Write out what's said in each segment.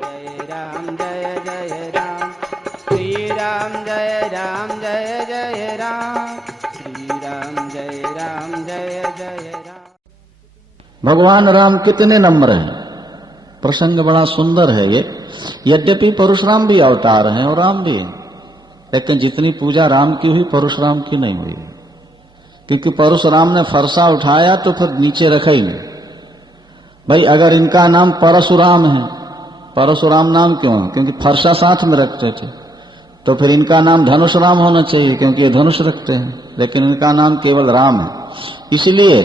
जय राम जय जय राम श्री राम जय जय राम श्री राम जय जय राम। भगवान राम कितने नम्र हैं। प्रसंग बड़ा सुंदर है ये। यद्यपि परशुराम भी अवतार हैं और राम भी हैं, लेकिन जितनी पूजा राम की हुई परशुराम की नहीं हुई, क्योंकि परशुराम ने फरसा उठाया तो फिर नीचे रखा ही नहीं। भाई अगर इनका नाम परशुराम है, परशुराम नाम क्यों है? क्योंकि फरसा साथ में रखते थे, तो फिर इनका नाम धनुषराम होना चाहिए, क्योंकि ये धनुष रखते हैं, लेकिन इनका नाम केवल राम है। इसलिए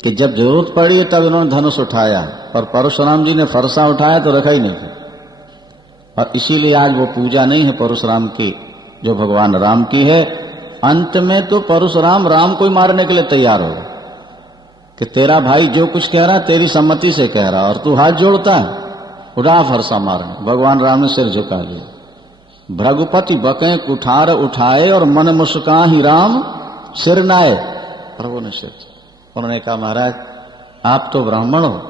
कि जब जरूरत पड़ी तब इन्होंने धनुष उठाया, और परशुराम जी ने फरसा उठाया तो रखा ही नहीं था। और इसीलिए आज वो पूजा नहीं है परशुराम की जो भगवान राम की है। अंत में तो परशुराम राम को ही मारने के लिए तैयार हो कि तेरा भाई जो कुछ कह रहा तेरी सम्मति से कह रहा, और तू हाथ जोड़ता है, उड़ा फरसा मारने। भगवान राम ने सिर झुका लिया। भृगुपति बकें कुठार उठाए और मन मुस्का ही राम सिर नाए। प्रभु ने सिर, उन्होंने कहा महाराज आप तो ब्राह्मण हो,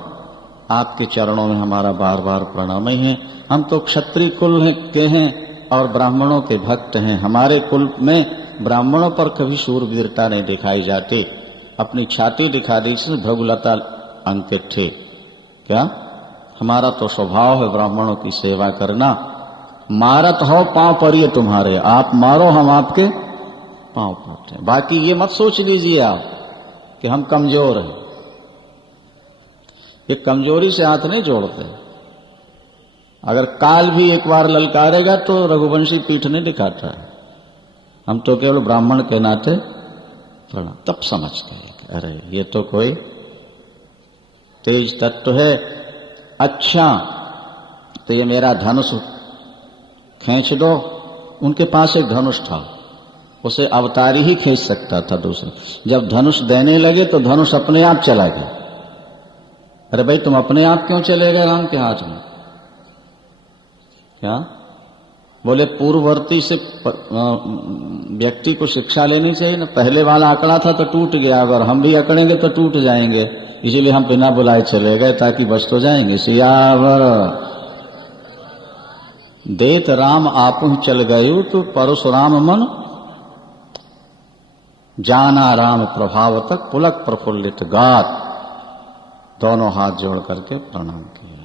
आपके चरणों में हमारा बार बार प्रणाम ही है। हम तो क्षत्रिय कुल के हैं और ब्राह्मणों के भक्त हैं। हमारे कुल में ब्राह्मणों पर कभी शूरवीरता नहीं दिखाई जाती। अपनी छाती दिखा दी से भृगुलता अंकित थे। क्या हमारा तो स्वभाव है ब्राह्मणों की सेवा करना। मारत हो पांव परिए तुम्हारे, आप मारो हम आपके पांव पड़ते हैं। बाकी ये मत सोच लीजिए आप कि हम कमजोर हैं। ये कमजोरी से हाथ नहीं जोड़ते। अगर काल भी एक बार ललकारेगा तो रघुवंशी पीठ नहीं दिखाता है। हम तो केवल ब्राह्मण के नाते प्रणाम, तब समझते हैं कि अरे ये तो कोई तेज तत्व है। अच्छा तो ये मेरा धनुष खींच दो। उनके पास एक धनुष था, उसे अवतारी ही खींच सकता था दूसरे। जब धनुष देने लगे तो धनुष अपने आप चला गया। अरे भाई तुम अपने आप क्यों चले गए राम के हाथ में? क्या बोले पूर्ववर्ती से व्यक्ति को शिक्षा लेनी चाहिए ना। पहले वाला अकड़ा था तो टूट गया, अगर हम भी अकड़ेंगे तो टूट जाएंगे। इसीलिए हम बिना बुलाए चले गए ताकि बच तो जाएंगे। सियावर देत राम आपु चल गयु तो परशुराम मन जाना राम प्रभाव तक पुलक प्रफुल्लित गात। दोनों हाथ जोड़ करके प्रणाम किया।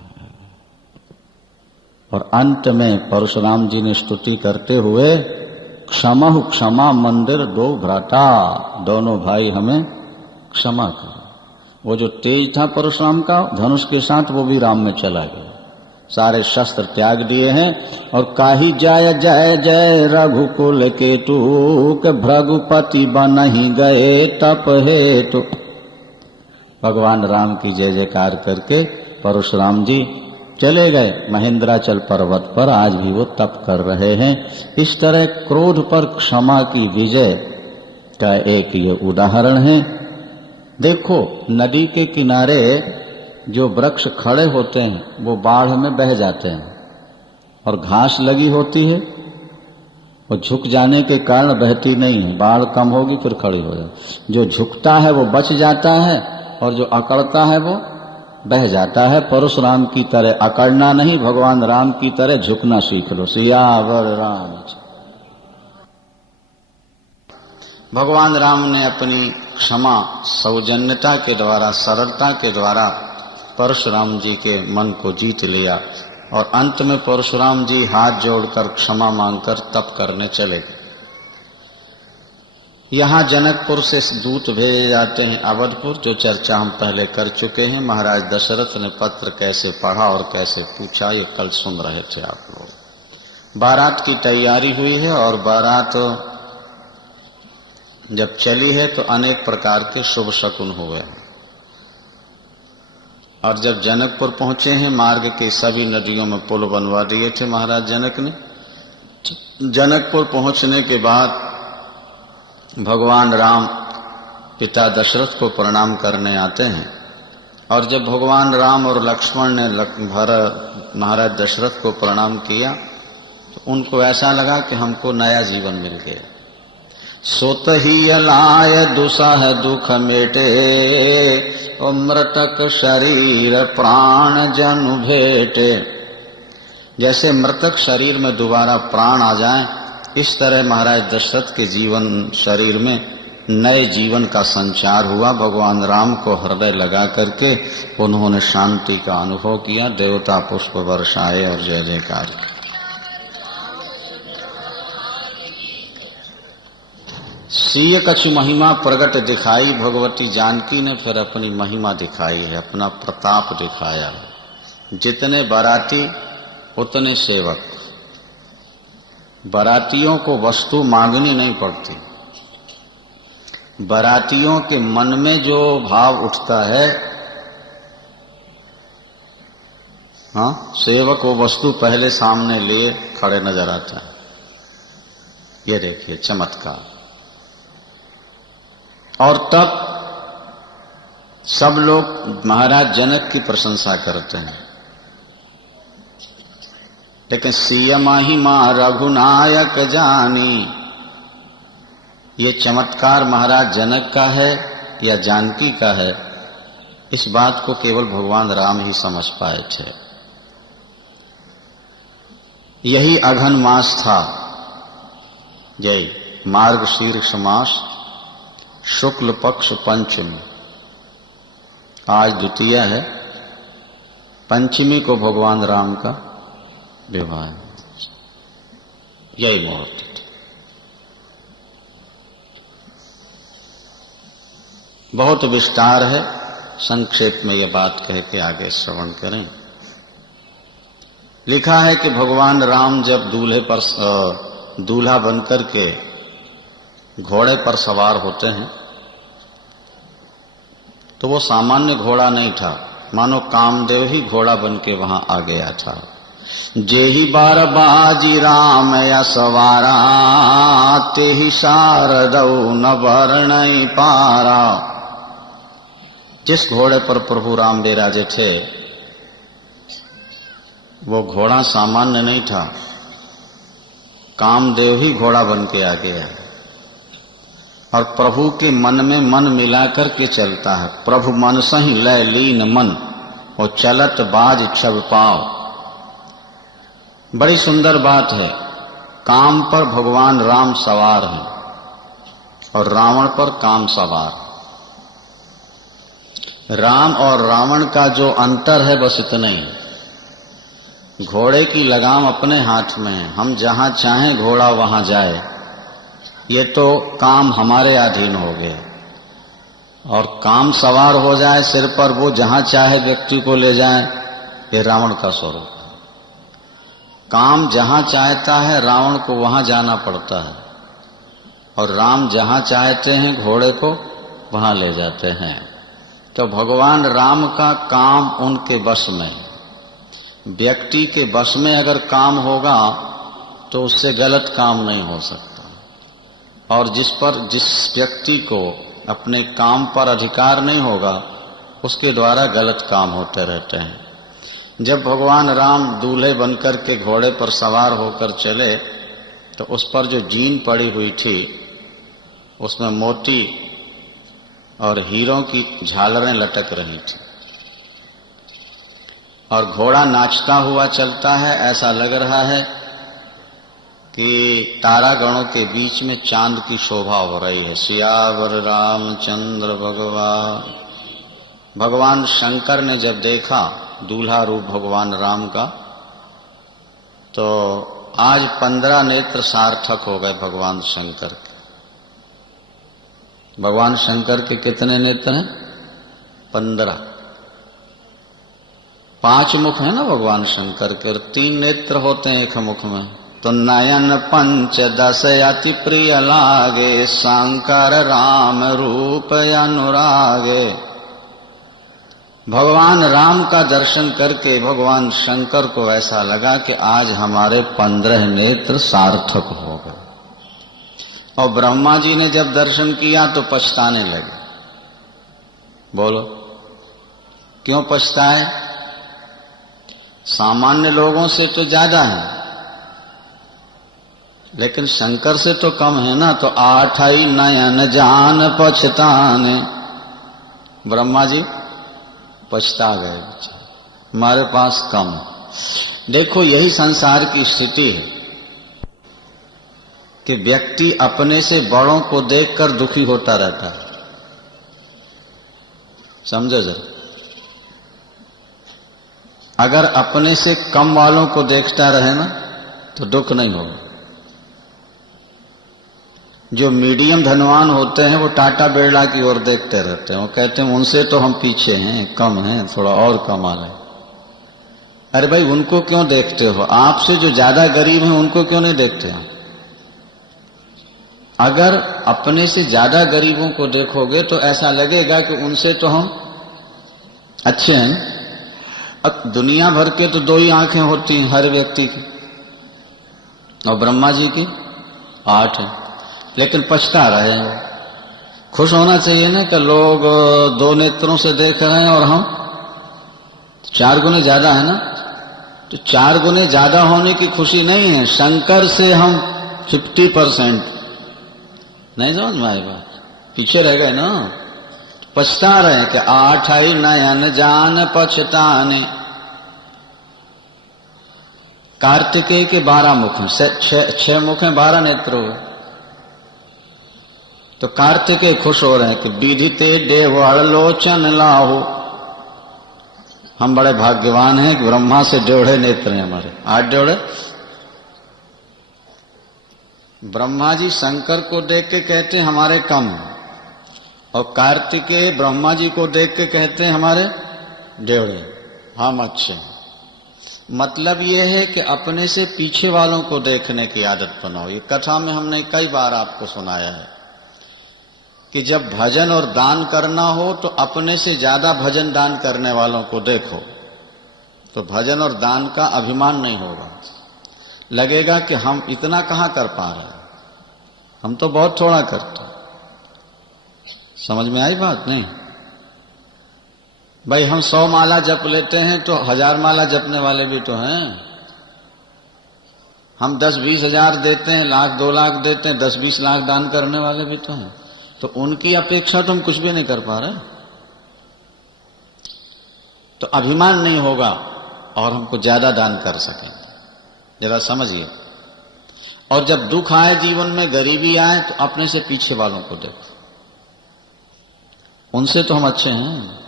और अंत में परशुराम जी ने स्तुति करते हुए क्षमहु क्षमा मंदिर दो भ्राता, दोनों भाई हमें क्षमा करो। वो जो तेज था परशुराम का धनुष के साथ, वो भी राम में चला गया। सारे शस्त्र त्याग दिए हैं। और काही जय जय जय रघुकुल केतु के भृगुपति बनहि गए तप हेतु। भगवान राम की जय जयकार करके परशुराम जी चले गए महेंद्राचल पर्वत पर। आज भी वो तप कर रहे हैं। इस तरह क्रोध पर क्षमा की विजय का एक ये उदाहरण है। देखो नदी के किनारे जो वृक्ष खड़े होते हैं वो बाढ़ में बह जाते हैं, और घास लगी होती है वो झुक जाने के कारण बहती नहीं है। बाढ़ कम होगी फिर खड़ी हो जाए। जो झुकता है वो बच जाता है, और जो अकड़ता है वो बह जाता है। परशुराम की तरह अकड़ना नहीं, भगवान राम की तरह झुकना सीख लो। सियावर राम। भगवान राम ने अपनी क्षमा सौजन्यता के द्वारा, सरलता के द्वारा परशुराम जी के मन को जीत लिया। और अंत में परशुराम जी हाथ जोड़कर क्षमा मांगकर तप करने चले गए। यहाँ जनकपुर से दूत भेजे जाते हैं अवधपुर, जो चर्चा हम पहले कर चुके हैं। महाराज दशरथ ने पत्र कैसे पढ़ा और कैसे पूछा ये कल सुन रहे थे आप लोग। बारात की तैयारी हुई है, और बारात जब चली है तो अनेक प्रकार के शुभ शकुन हुए। और जब जनकपुर पहुंचे हैं, मार्ग के सभी नदियों में पुल बनवा दिए थे महाराज जनक ने। जनकपुर पहुंचने के बाद भगवान राम पिता दशरथ को प्रणाम करने आते हैं। और जब भगवान राम और लक्ष्मण ने भरत महाराज दशरथ को प्रणाम किया तो उनको ऐसा लगा कि हमको नया जीवन मिल गया। सोत ही अलाय दुसह दुख मेटे, और मृतक शरीर प्राण जनु भेटे। जैसे मृतक शरीर में दोबारा प्राण आ जाए, इस तरह महाराज दशरथ के जीवन शरीर में नए जीवन का संचार हुआ। भगवान राम को हृदय लगा करके उन्होंने शांति का अनुभव किया, देवता पुष्प वर्षाए और जय जयकार। सीय कछु महिमा प्रगट दिखाई, भगवती जानकी ने फिर अपनी महिमा दिखाई है, अपना प्रताप दिखाया। जितने बाराती उतने सेवक। बारातियों को वस्तु मांगनी नहीं पड़ती, बारातियों के मन में जो भाव उठता है, हाँ, सेवक वो वस्तु पहले सामने लिए खड़े नजर आता है। ये देखिए चमत्कार। और तब सब लोग महाराज जनक की प्रशंसा करते हैं, लेकिन सीय महिमा रघुनायक जानी, ये चमत्कार महाराज जनक का है या जानकी का है, इस बात को केवल भगवान राम ही समझ पाए थे। यही अघन मास था, यही मार्गशीर्ष मास, शुक्ल पक्ष पंचमी। आज द्वितीया है, पंचमी को भगवान राम का विवाह, यही मुहूर्त। बहुत विस्तार है, संक्षेप में यह बात कह के आगे श्रवण करें। लिखा है कि भगवान राम जब दूल्हा बनकर के घोड़े पर सवार होते हैं तो वो सामान्य घोड़ा नहीं था, मानो कामदेव ही घोड़ा बन के वहां आ गया था। जेहि बार बाजी राम या सवारा, तेहि शारदौ न वर्णय पारा। जिस घोड़े पर प्रभु राम विराजे थे वो घोड़ा सामान्य नहीं था, कामदेव ही घोड़ा बन के आ गया। और प्रभु के मन में मन मिलाकर के चलता है। प्रभु मन सही लय लीन मन, वो चलत बाज छब पाव। बड़ी सुंदर बात है, काम पर भगवान राम सवार हैं और रावण पर काम सवार। राम और रावण का जो अंतर है बस इतना ही। घोड़े की लगाम अपने हाथ में है, हम जहां चाहें घोड़ा वहां जाए, ये तो काम हमारे अधीन हो गए। और काम सवार हो जाए सिर पर, वो जहां चाहे व्यक्ति को ले जाए, ये रावण का स्वरूप है। काम जहां चाहता है रावण को वहां जाना पड़ता है, और राम जहां चाहते हैं घोड़े को वहां ले जाते हैं। तो भगवान राम का काम उनके बस में। व्यक्ति के बस में अगर काम होगा तो उससे गलत काम नहीं हो सकता। और जिस व्यक्ति को अपने काम पर अधिकार नहीं होगा उसके द्वारा गलत काम होते रहते हैं। जब भगवान राम दूल्हे बनकर के घोड़े पर सवार होकर चले तो उस पर जो जीन पड़ी हुई थी उसमें मोती और हीरों की झालरें लटक रही थी, और घोड़ा नाचता हुआ चलता है। ऐसा लग रहा है कि तारागणों के बीच में चांद की शोभा हो रही है। सियावर रामचंद्र भगवान शंकर ने जब देखा दूल्हा रूप भगवान राम का, तो आज 15 नेत्र सार्थक हो गए भगवान शंकर के। भगवान शंकर के कितने नेत्र हैं? 15। 5 मुख है ना भगवान शंकर के, और 3 नेत्र होते हैं एक मुख में। तो नयन 5 10 अति प्रिय लागे, शंकर राम रूप अनुरागे। भगवान राम का दर्शन करके भगवान शंकर को ऐसा लगा कि आज हमारे 15 नेत्र सार्थक हो गए। और ब्रह्मा जी ने जब दर्शन किया तो पछताने लगे। बोलो क्यों पछताए? सामान्य लोगों से तो ज्यादा है, लेकिन शंकर से तो कम है ना। तो 8 नयन जान पछताने, ब्रह्मा जी पछता गए, हमारे पास कम। देखो यही संसार की स्थिति है कि व्यक्ति अपने से बड़ों को देखकर दुखी होता रहता है। समझो जरा, अगर अपने से कम वालों को देखता रहे ना तो दुख नहीं होगा। जो मीडियम धनवान होते हैं वो टाटा बिरला की ओर देखते रहते हैं, वो कहते हैं उनसे तो हम पीछे हैं, कम हैं, थोड़ा और कमा लें। अरे भाई उनको क्यों देखते हो? आपसे जो ज्यादा गरीब हैं उनको क्यों नहीं देखते हैं? अगर अपने से ज्यादा गरीबों को देखोगे तो ऐसा लगेगा कि उनसे तो हम अच्छे हैं। अब दुनिया भर के तो 2 ही आंखें होती हैं हर व्यक्ति की, और ब्रह्मा जी की 8 हैं, लेकिन पछता रहे हैं। खुश होना चाहिए ना कि लोग 2 नेत्रों से देख रहे हैं और हम 4 गुने ज्यादा है ना। तो 4 गुने ज्यादा होने की खुशी नहीं है, शंकर से हम 50% नहीं समझ में आएगा, पीछे रह गए ना। पछता रहे कि 8 नयन जान पछताने। कार्तिकेय के 12 मुख हैं, 6 मुख हैं, 12 नेत्र हुए। तो कार्तिकेय खुश हो रहे हैं कि विदिते देवड़ लोचन लाहो, हम बड़े भाग्यवान हैं कि ब्रह्मा से 1.5 नेत्र हैं हमारे, 8 जोड़े। ब्रह्मा जी शंकर को देख के कहते हैं हमारे कम, और कार्तिकेय ब्रह्मा जी को देख के कहते हैं हमारे 1.5, हम अच्छे। मतलब यह है कि अपने से पीछे वालों को देखने की आदत बनाओ। ये कथा में हमने कई बार आपको सुनाया है कि जब भजन और दान करना हो तो अपने से ज्यादा भजन दान करने वालों को देखो, तो भजन और दान का अभिमान नहीं होगा। लगेगा कि हम इतना कहां कर पा रहे हैं, हम तो बहुत थोड़ा करते हैं। समझ में आई बात? नहीं भाई, हम 100 माला जप लेते हैं तो 1000 माला जपने वाले भी तो हैं। हम 10-20 हजार देते हैं, 1,00,000-2 लाख देते हैं, 10-20 लाख दान करने वाले भी तो हैं। तो उनकी अपेक्षा तो हम कुछ भी नहीं कर पा रहे। तो अभिमान नहीं होगा और हमको ज्यादा दान कर सकेंगे। जरा समझिए। और जब दुख आए जीवन में, गरीबी आए, तो अपने से पीछे वालों को देखो, उनसे तो हम अच्छे हैं।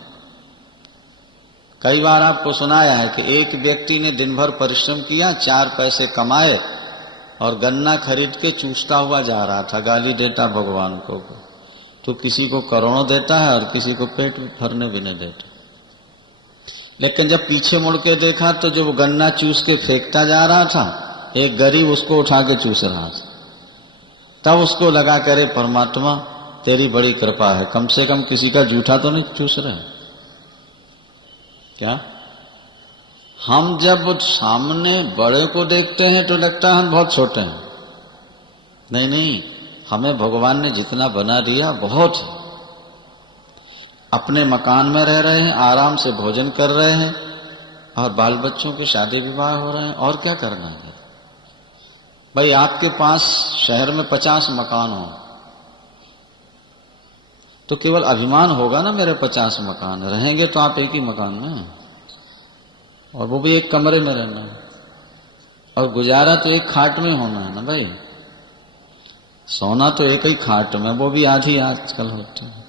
कई बार आपको सुनाया है कि एक व्यक्ति ने दिन भर परिश्रम किया, 4 पैसे कमाए और गन्ना खरीद के चूसता हुआ जा रहा था, गाली देता भगवान को। तो किसी को करोड़ों देता है और किसी को पेट भरने भी नहीं देता। लेकिन जब पीछे मुड़ के देखा तो जो वो गन्ना चूस के फेंकता जा रहा था, एक गरीब उसको उठा के चूस रहा था। तब उसको लगा, करे परमात्मा तेरी बड़ी कृपा है, कम से कम किसी का जूठा तो नहीं चूस रहे। क्या हम जब सामने बड़े को देखते हैं तो लगता है हम बहुत छोटे हैं। नहीं नहीं, हमें भगवान ने जितना बना दिया बहुत है। अपने मकान में रह रहे हैं, आराम से भोजन कर रहे हैं, और बाल बच्चों के शादी विवाह हो रहे हैं। और क्या करना है भाई? आपके पास शहर में 50 मकान हो तो केवल अभिमान होगा ना, मेरे 50 मकान। रहेंगे तो आप एक ही मकान में, और वो भी एक कमरे में रहना है, और गुजारा तो एक खाट में होना है ना भाई। सोना तो एक ही खाट में, वो भी आधी आजकल होते हैं,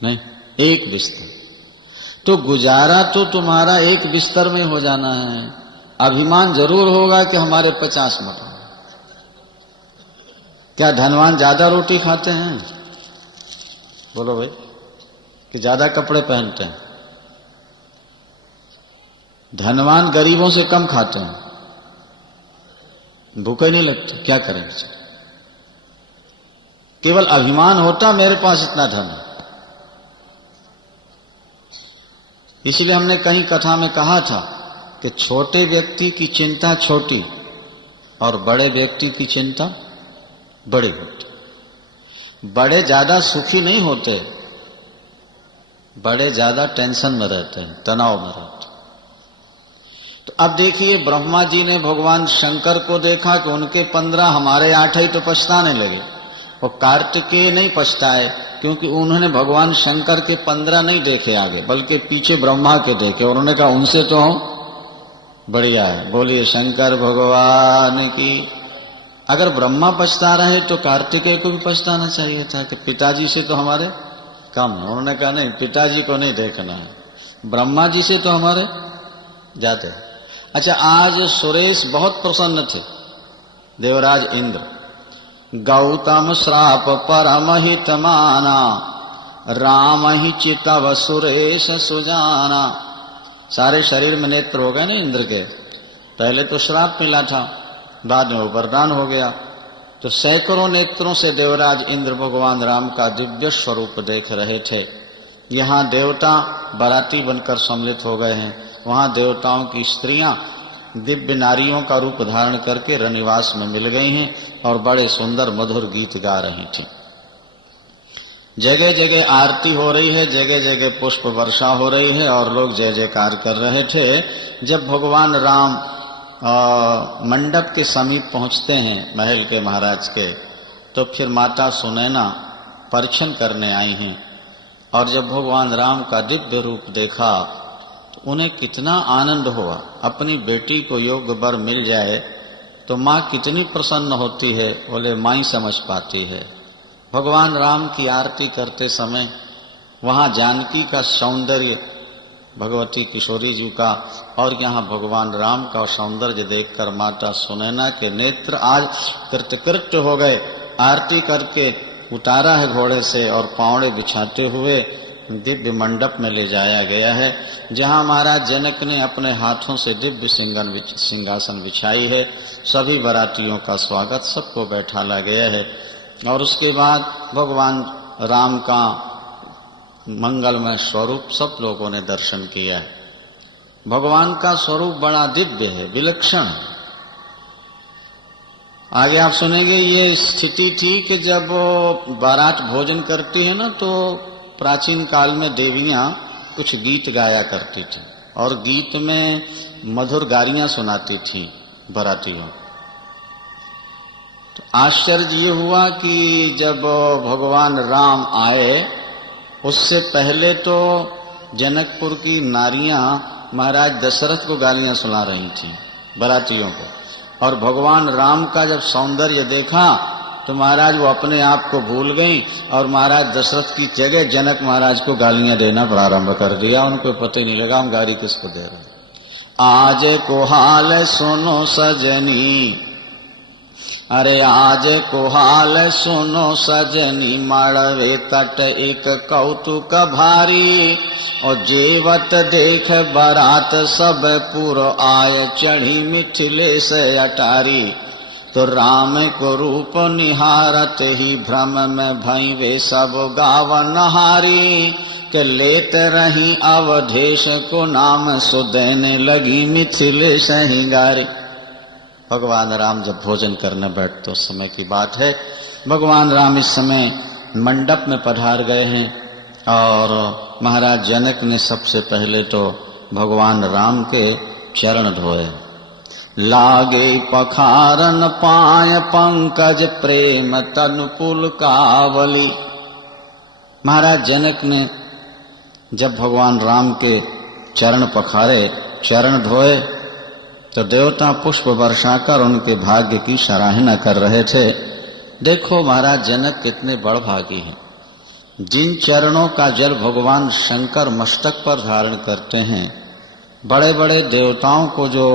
नहीं एक बिस्तर। तो गुजारा तो तुम्हारा एक बिस्तर में हो जाना है। अभिमान जरूर होगा कि हमारे 50 मकान। क्या धनवान ज्यादा रोटी खाते हैं? बोलो भाई, कि ज्यादा कपड़े पहनते हैं? धनवान गरीबों से कम खाते हैं, भूखे नहीं लगते। क्या करें? केवल अभिमान होता मेरे पास इतना धन है। इसलिए हमने कहीं कथा में कहा था कि छोटे व्यक्ति की चिंता छोटी और बड़े व्यक्ति की चिंता बड़ी होती। बड़े ज्यादा सुखी नहीं होते, बड़े ज्यादा टेंशन में रहते हैं, तनाव में रहते हैं। तो अब देखिए, ब्रह्मा जी ने भगवान शंकर को देखा कि उनके 15, हमारे 8 ही, तो पछताने लगे। और कार्तिकेय नहीं पछताए, क्योंकि उन्होंने भगवान शंकर के 15 नहीं देखे आगे, बल्कि पीछे ब्रह्मा के देखे। और उन्होंने कहा उनसे तो हम बढ़िया है, बोलिए शंकर भगवान की। अगर ब्रह्मा पछता रहे तो कार्तिकेय को भी पछताना चाहिए था कि पिताजी से तो हमारे कम है। उन्होंने कहा नहीं, पिताजी को नहीं देखना है, ब्रह्मा जी से तो हमारे जाते। अच्छा, आज सुरेश बहुत प्रसन्न थे, देवराज इंद्र। गौतम श्राप परमहित माना, राम ही चितव सुरेश सुजाना। सारे शरीर में नेत्र हो गए ना इंद्र के। पहले तो श्राप मिला था, बाद में वो वरदान हो गया। तो सैकड़ों नेत्रों से देवराज इंद्र भगवान राम का दिव्य स्वरूप देख रहे थे। यहाँ देवता बाराती बनकर सम्मिलित हो गए हैं, वहाँ देवताओं की स्त्रियां दिव्य नारियों का रूप धारण करके रनिवास में मिल गई हैं और बड़े सुंदर मधुर गीत गा रही थी। जगह जगह आरती हो रही है, जगह जगह पुष्प वर्षा हो रही है और लोग जय जयकार कर रहे थे। जब भगवान राम मंडप के समीप पहुंचते हैं महल के महाराज के, तो फिर माता सुनैना परीक्षण करने आई हैं और जब भगवान राम का दिव्य रूप देखा तो उन्हें कितना आनंद हुआ। अपनी बेटी को योग्य वर मिल जाए तो माँ कितनी प्रसन्न होती है, बोले माँ ही समझ पाती है। भगवान राम की आरती करते समय वहाँ जानकी का सौंदर्य, भगवती किशोरी जी का, और यहाँ भगवान राम का सौंदर्य देखकर माता सुनैना के नेत्र आज कृतकृत्य हो गए। आरती करके उतारा है घोड़े से और पावड़े बिछाते हुए दिव्य मंडप में ले जाया गया है, जहाँ महाराज जनक ने अपने हाथों से दिव्य सिंहासन बिछाई है। सभी बारातियों का स्वागत, सबको बैठाला गया है और उसके बाद भगवान राम का मंगलमय स्वरूप सब लोगों ने दर्शन किया है। भगवान का स्वरूप बड़ा दिव्य है, विलक्षण है। आगे आप सुनेंगे ये स्थिति थी कि जब बारात भोजन करती है ना, तो प्राचीन काल में देवियां कुछ गीत गाया करती थी और गीत में मधुर गारियां सुनाती थी बारातियों। तो आश्चर्य ये हुआ कि जब भगवान राम आए उससे पहले तो जनकपुर की नारियां महाराज दशरथ को गालियां सुना रही थीं बारातियों को, और भगवान राम का जब सौंदर्य देखा तो महाराज वो अपने आप को भूल गई और महाराज दशरथ की जगह जनक महाराज को गालियां देना प्रारंभ कर दिया। उनको पता ही नहीं लगा हम गाली किसको दे रहे हैं। आज को हाल सुनो सजनी, अरे आज को हाल सुनो सजनी, माड़वे तट एक कौतुक भारी, और जेवत देख बारात सब पुर आय, चढ़ी मिथिलेश अटारी। तो राम को रूप निहारत ही भ्रम में भई वे सब गावन हारी, के लेत रही अवधेश को नाम, सुदेने लगी मिथिलेश हिंगारी। भगवान राम जब भोजन करने बैठते उस समय की बात है। भगवान राम इस समय मंडप में पधार गए हैं और महाराज जनक ने सबसे पहले तो भगवान राम के चरण धोए। लागे पखारन पाय पंकज, प्रेम तनु पुलकावली। महाराज जनक ने जब भगवान राम के चरण पखारे, चरण धोए, तो देवता पुष्प वर्षाकर उनके भाग्य की सराहना कर रहे थे। देखो महाराज जनक कितने बड़भागी हैं, जिन चरणों का जल भगवान शंकर मस्तक पर धारण करते हैं। बड़े बड़े देवताओं को जो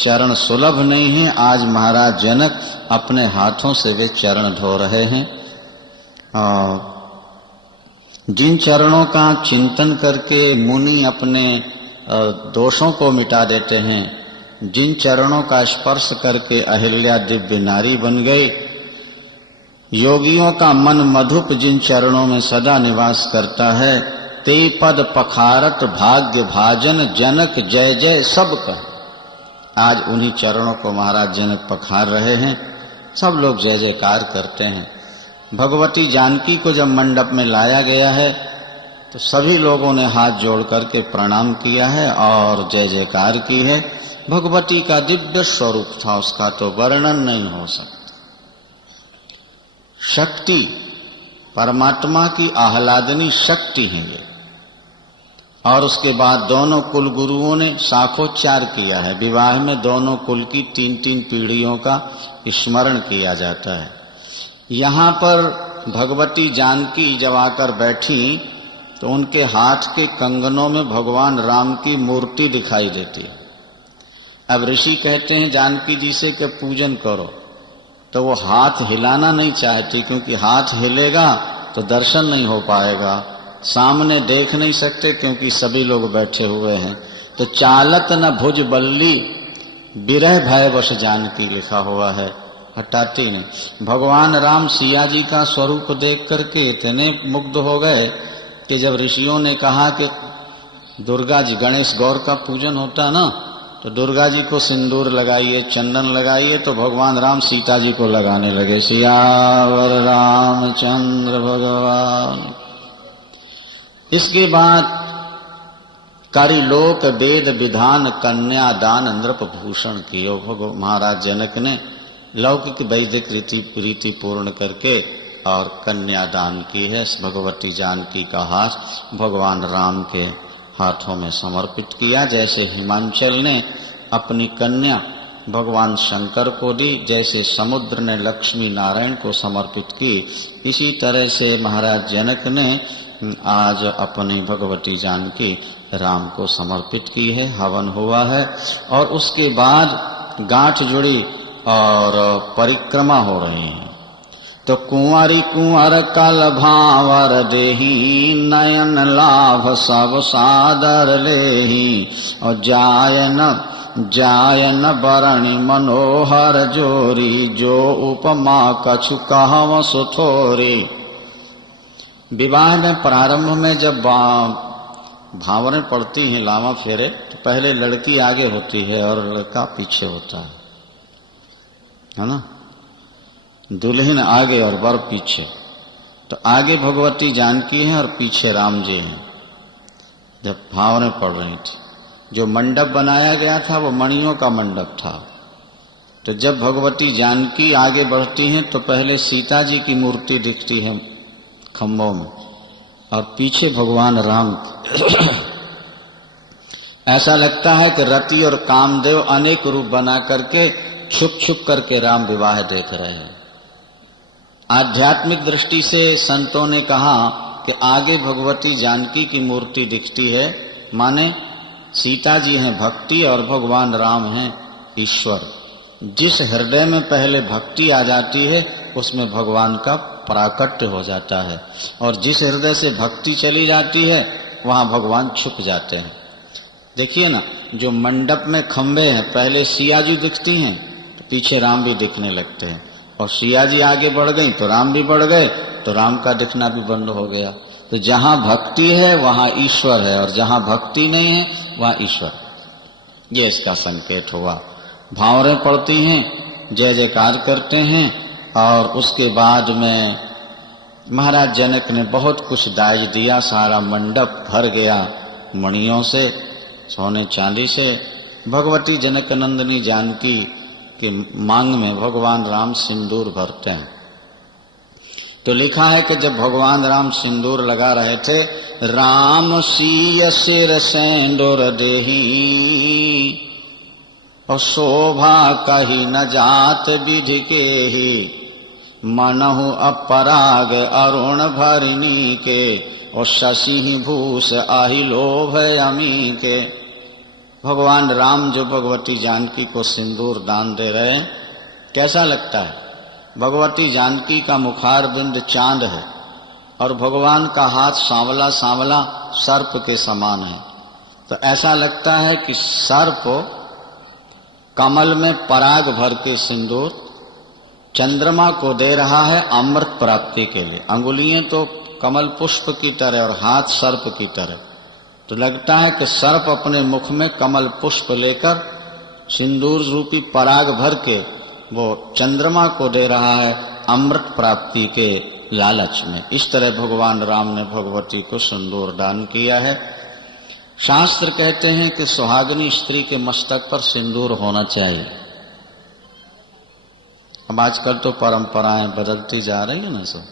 चरण सुलभ नहीं है, आज महाराज जनक अपने हाथों से वे चरण धो रहे हैं। और जिन चरणों का चिंतन करके मुनि अपने दोषों को मिटा देते हैं, जिन चरणों का स्पर्श करके अहिल्या दिव्य नारी बन गई, योगियों का मन मधुप जिन चरणों में सदा निवास करता है, ते पद पखारत भाग्य भाजन, जनक जय जय सब कह। आज उन्हीं चरणों को महाराज जनक पखार रहे हैं, सब लोग जय जयकार करते हैं। भगवती जानकी को जब मंडप में लाया गया है तो सभी लोगों ने हाथ जोड़ करके प्रणाम किया है और जय जयकार की है। भगवती का दिव्य स्वरूप था, उसका तो वर्णन नहीं हो सकता। शक्ति, परमात्मा की आह्लादनी शक्ति है ये। और उसके बाद दोनों कुल गुरुओं ने शाखोच्चार किया है। विवाह में दोनों कुल की 3-3 पीढ़ियों का स्मरण किया जाता है। यहाँ पर भगवती जानकी जब आकर बैठी तो उनके हाथ के कंगनों में भगवान राम की मूर्ति दिखाई देती है। अब ऋषि कहते हैं जानकी जी से कि पूजन करो, तो वो हाथ हिलाना नहीं चाहती, क्योंकि हाथ हिलेगा तो दर्शन नहीं हो पाएगा, सामने देख नहीं सकते क्योंकि सभी लोग बैठे हुए हैं। तो चालत न भुज बल्ली बिरह भय वश जानकी लिखा हुआ है, हटाती नहीं। भगवान राम सिया जी का स्वरूप देख करके इतने मुग्ध हो गए कि जब ऋषियों ने कहा कि दुर्गा जी, गणेश गौर का पूजन होता ना, तो दुर्गा जी को सिंदूर लगाइए, चंदन लगाइए, तो भगवान राम सीता जी को लगाने लगे। सियावर रामचंद्र भगवान। इसके बाद करिलोक वेद विधान कन्यादान नृप भूषण कियो। महाराज जनक ने लौकिक वैदिक रीति पूर्ण करके और कन्यादान की है। भगवती जानकी का हाथ भगवान राम के हाथों में समर्पित किया। जैसे हिमांचल ने अपनी कन्या भगवान शंकर को दी, जैसे समुद्र ने लक्ष्मी नारायण को समर्पित की, इसी तरह से महाराज जनक ने आज अपनी भगवती जानकी राम को समर्पित की है। हवन हुआ है और उसके बाद गांठ जुड़ी और परिक्रमा हो रही है। तो कुंवारी कुंवर कल भावर देही, नयन लाभ सब सादर लेही, और जायन बरणी मनोहर जोरी, जो उपमा कछु कहव सुथोरी। विवाह में प्रारंभ में जब भावरें पड़ती हैं, लावा फेरे, तो पहले लड़की आगे होती है और लड़का पीछे होता है ना। दुल्हन आगे और वर पीछे। तो आगे भगवती जानकी हैं और पीछे राम जी हैं। जब भावरें पड़ रही थी, जो मंडप बनाया गया था वो मणियों का मंडप था। तो जब भगवती जानकी आगे बढ़ती हैं तो पहले सीता जी की मूर्ति दिखती है खम्भों में और पीछे भगवान राम। ऐसा लगता है कि रति और कामदेव अनेक रूप बना करके छुप छुप करके राम विवाह देख रहे हैं। आध्यात्मिक दृष्टि से संतों ने कहा कि आगे भगवती जानकी की मूर्ति दिखती है, माने सीता जी हैं भक्ति और भगवान राम हैं ईश्वर। जिस हृदय में पहले भक्ति आ जाती है उसमें भगवान का प्राकट्य हो जाता है, और जिस हृदय से भक्ति चली जाती है वहां भगवान छुप जाते हैं। देखिए ना, जो मंडप में खंबे हैं, पहले सिया जी दिखती हैं तो पीछे राम भी दिखने लगते हैं, और सिया जी आगे बढ़ गई तो राम भी बढ़ गए, तो राम का दिखना भी बंद हो गया। तो जहां भक्ति है वहां ईश्वर है, और जहां भक्ति नहीं है वहां ईश्वर। ये इसका संकेत हुआ। भावरें पड़ती हैं, जय जयकार करते हैं, और उसके बाद में महाराज जनक ने बहुत कुछ दाज दिया। सारा मंडप भर गया मणियों से, सोने चांदी से। भगवती जनक नंदिनी जानकी की मांग में भगवान राम सिंदूर भरते हैं। तो लिखा है कि जब भगवान राम सिंदूर लगा रहे थे, राम सीय सिर सेंदूर देही, और शोभा कही न जात विधि के ही, मनहु अपराग अरुण भरनी के, और शशि भूष आहि लोभ अमी के। भगवान राम जो भगवती जानकी को सिंदूर दान दे रहे हैं, कैसा लगता है? भगवती जानकी का मुखार बिंद चांद है और भगवान का हाथ सांवला सांवला सर्प के समान है। तो ऐसा लगता है कि सर्प कमल में पराग भर के सिंदूर चंद्रमा को दे रहा है अमृत प्राप्ति के लिए। अंगुलियां तो कमल पुष्प की तरह और हाथ सर्प की तरह। तो लगता है कि सर्प अपने मुख में कमल पुष्प लेकर सिंदूर रूपी पराग भर के वो चंद्रमा को दे रहा है अमृत प्राप्ति के लालच में। इस तरह भगवान राम ने भगवती को सिंदूर दान किया है। शास्त्र कहते हैं कि सुहागिनी स्त्री के मस्तक पर सिंदूर होना चाहिए। अब आजकल तो परंपराएं बदलती जा रही है ना सब।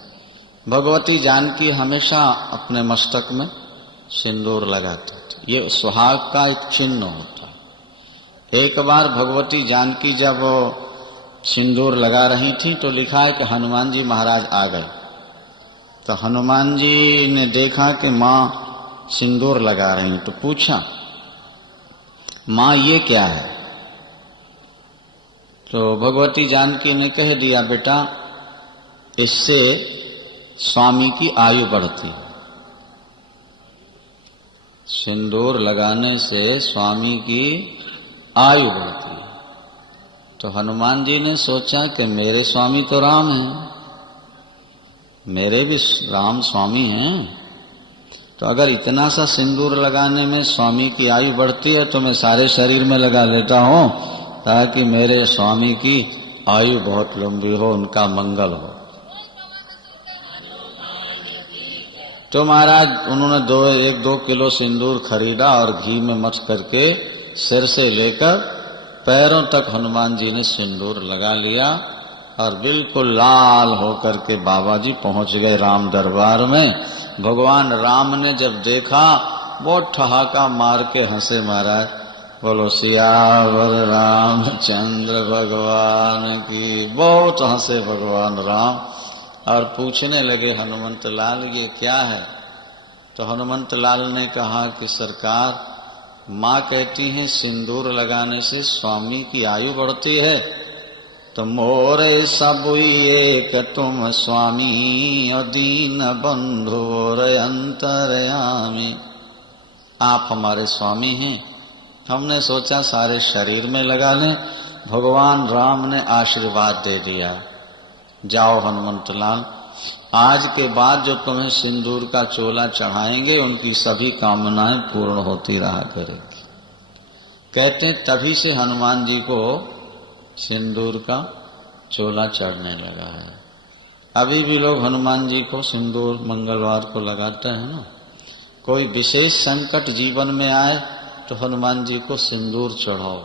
भगवती जानकी हमेशा अपने मस्तक में सिंदूर लगाते थे। ये सुहाग का एक चिन्ह होता है। एक बार भगवती जानकी जब सिंदूर लगा रही थी तो लिखा है कि हनुमान जी महाराज आ गए। तो हनुमान जी ने देखा कि माँ सिंदूर लगा रही, तो पूछा माँ ये क्या है? तो भगवती जानकी ने कह दिया बेटा इससे स्वामी की आयु बढ़ती है, सिंदूर लगाने से स्वामी की आयु बढ़ती है। तो हनुमान जी ने सोचा कि मेरे स्वामी तो राम हैं, मेरे भी राम स्वामी हैं, तो अगर इतना सा सिंदूर लगाने में स्वामी की आयु बढ़ती है तो मैं सारे शरीर में लगा लेता हूं ताकि मेरे स्वामी की आयु बहुत लंबी हो, उनका मंगल हो। तो महाराज उन्होंने 1-2 किलो सिंदूर खरीदा और घी में मथ करके सिर से लेकर पैरों तक हनुमान जी ने सिंदूर लगा लिया और बिल्कुल लाल होकर के बाबा जी पहुंच गए राम दरबार में। भगवान राम ने जब देखा बहुत ठहाका मार के हंसे महाराज, बोलो सियावर रामचंद्र भगवान की। बहुत हंसे भगवान राम और पूछने लगे हनुमंत लाल ये क्या है? तो हनुमंत लाल ने कहा कि सरकार माँ कहती हैं सिंदूर लगाने से स्वामी की आयु बढ़ती है, तो मोरे सब एक तुम स्वामी और दीन बंधु और अंतर्यामी। आप हमारे स्वामी हैं, हमने सोचा सारे शरीर में लगा लें। भगवान राम ने आशीर्वाद दे दिया, जाओ हनुमंत लाल आज के बाद जो तुम्हें सिंदूर का चोला चढ़ाएंगे उनकी सभी कामनाएं पूर्ण होती रहा करेगी। कहते तभी से हनुमान जी को सिंदूर का चोला चढ़ने लगा है। अभी भी लोग हनुमान जी को सिंदूर मंगलवार को लगाते हैं ना। कोई विशेष संकट जीवन में आए तो हनुमान जी को सिंदूर चढ़ाओ,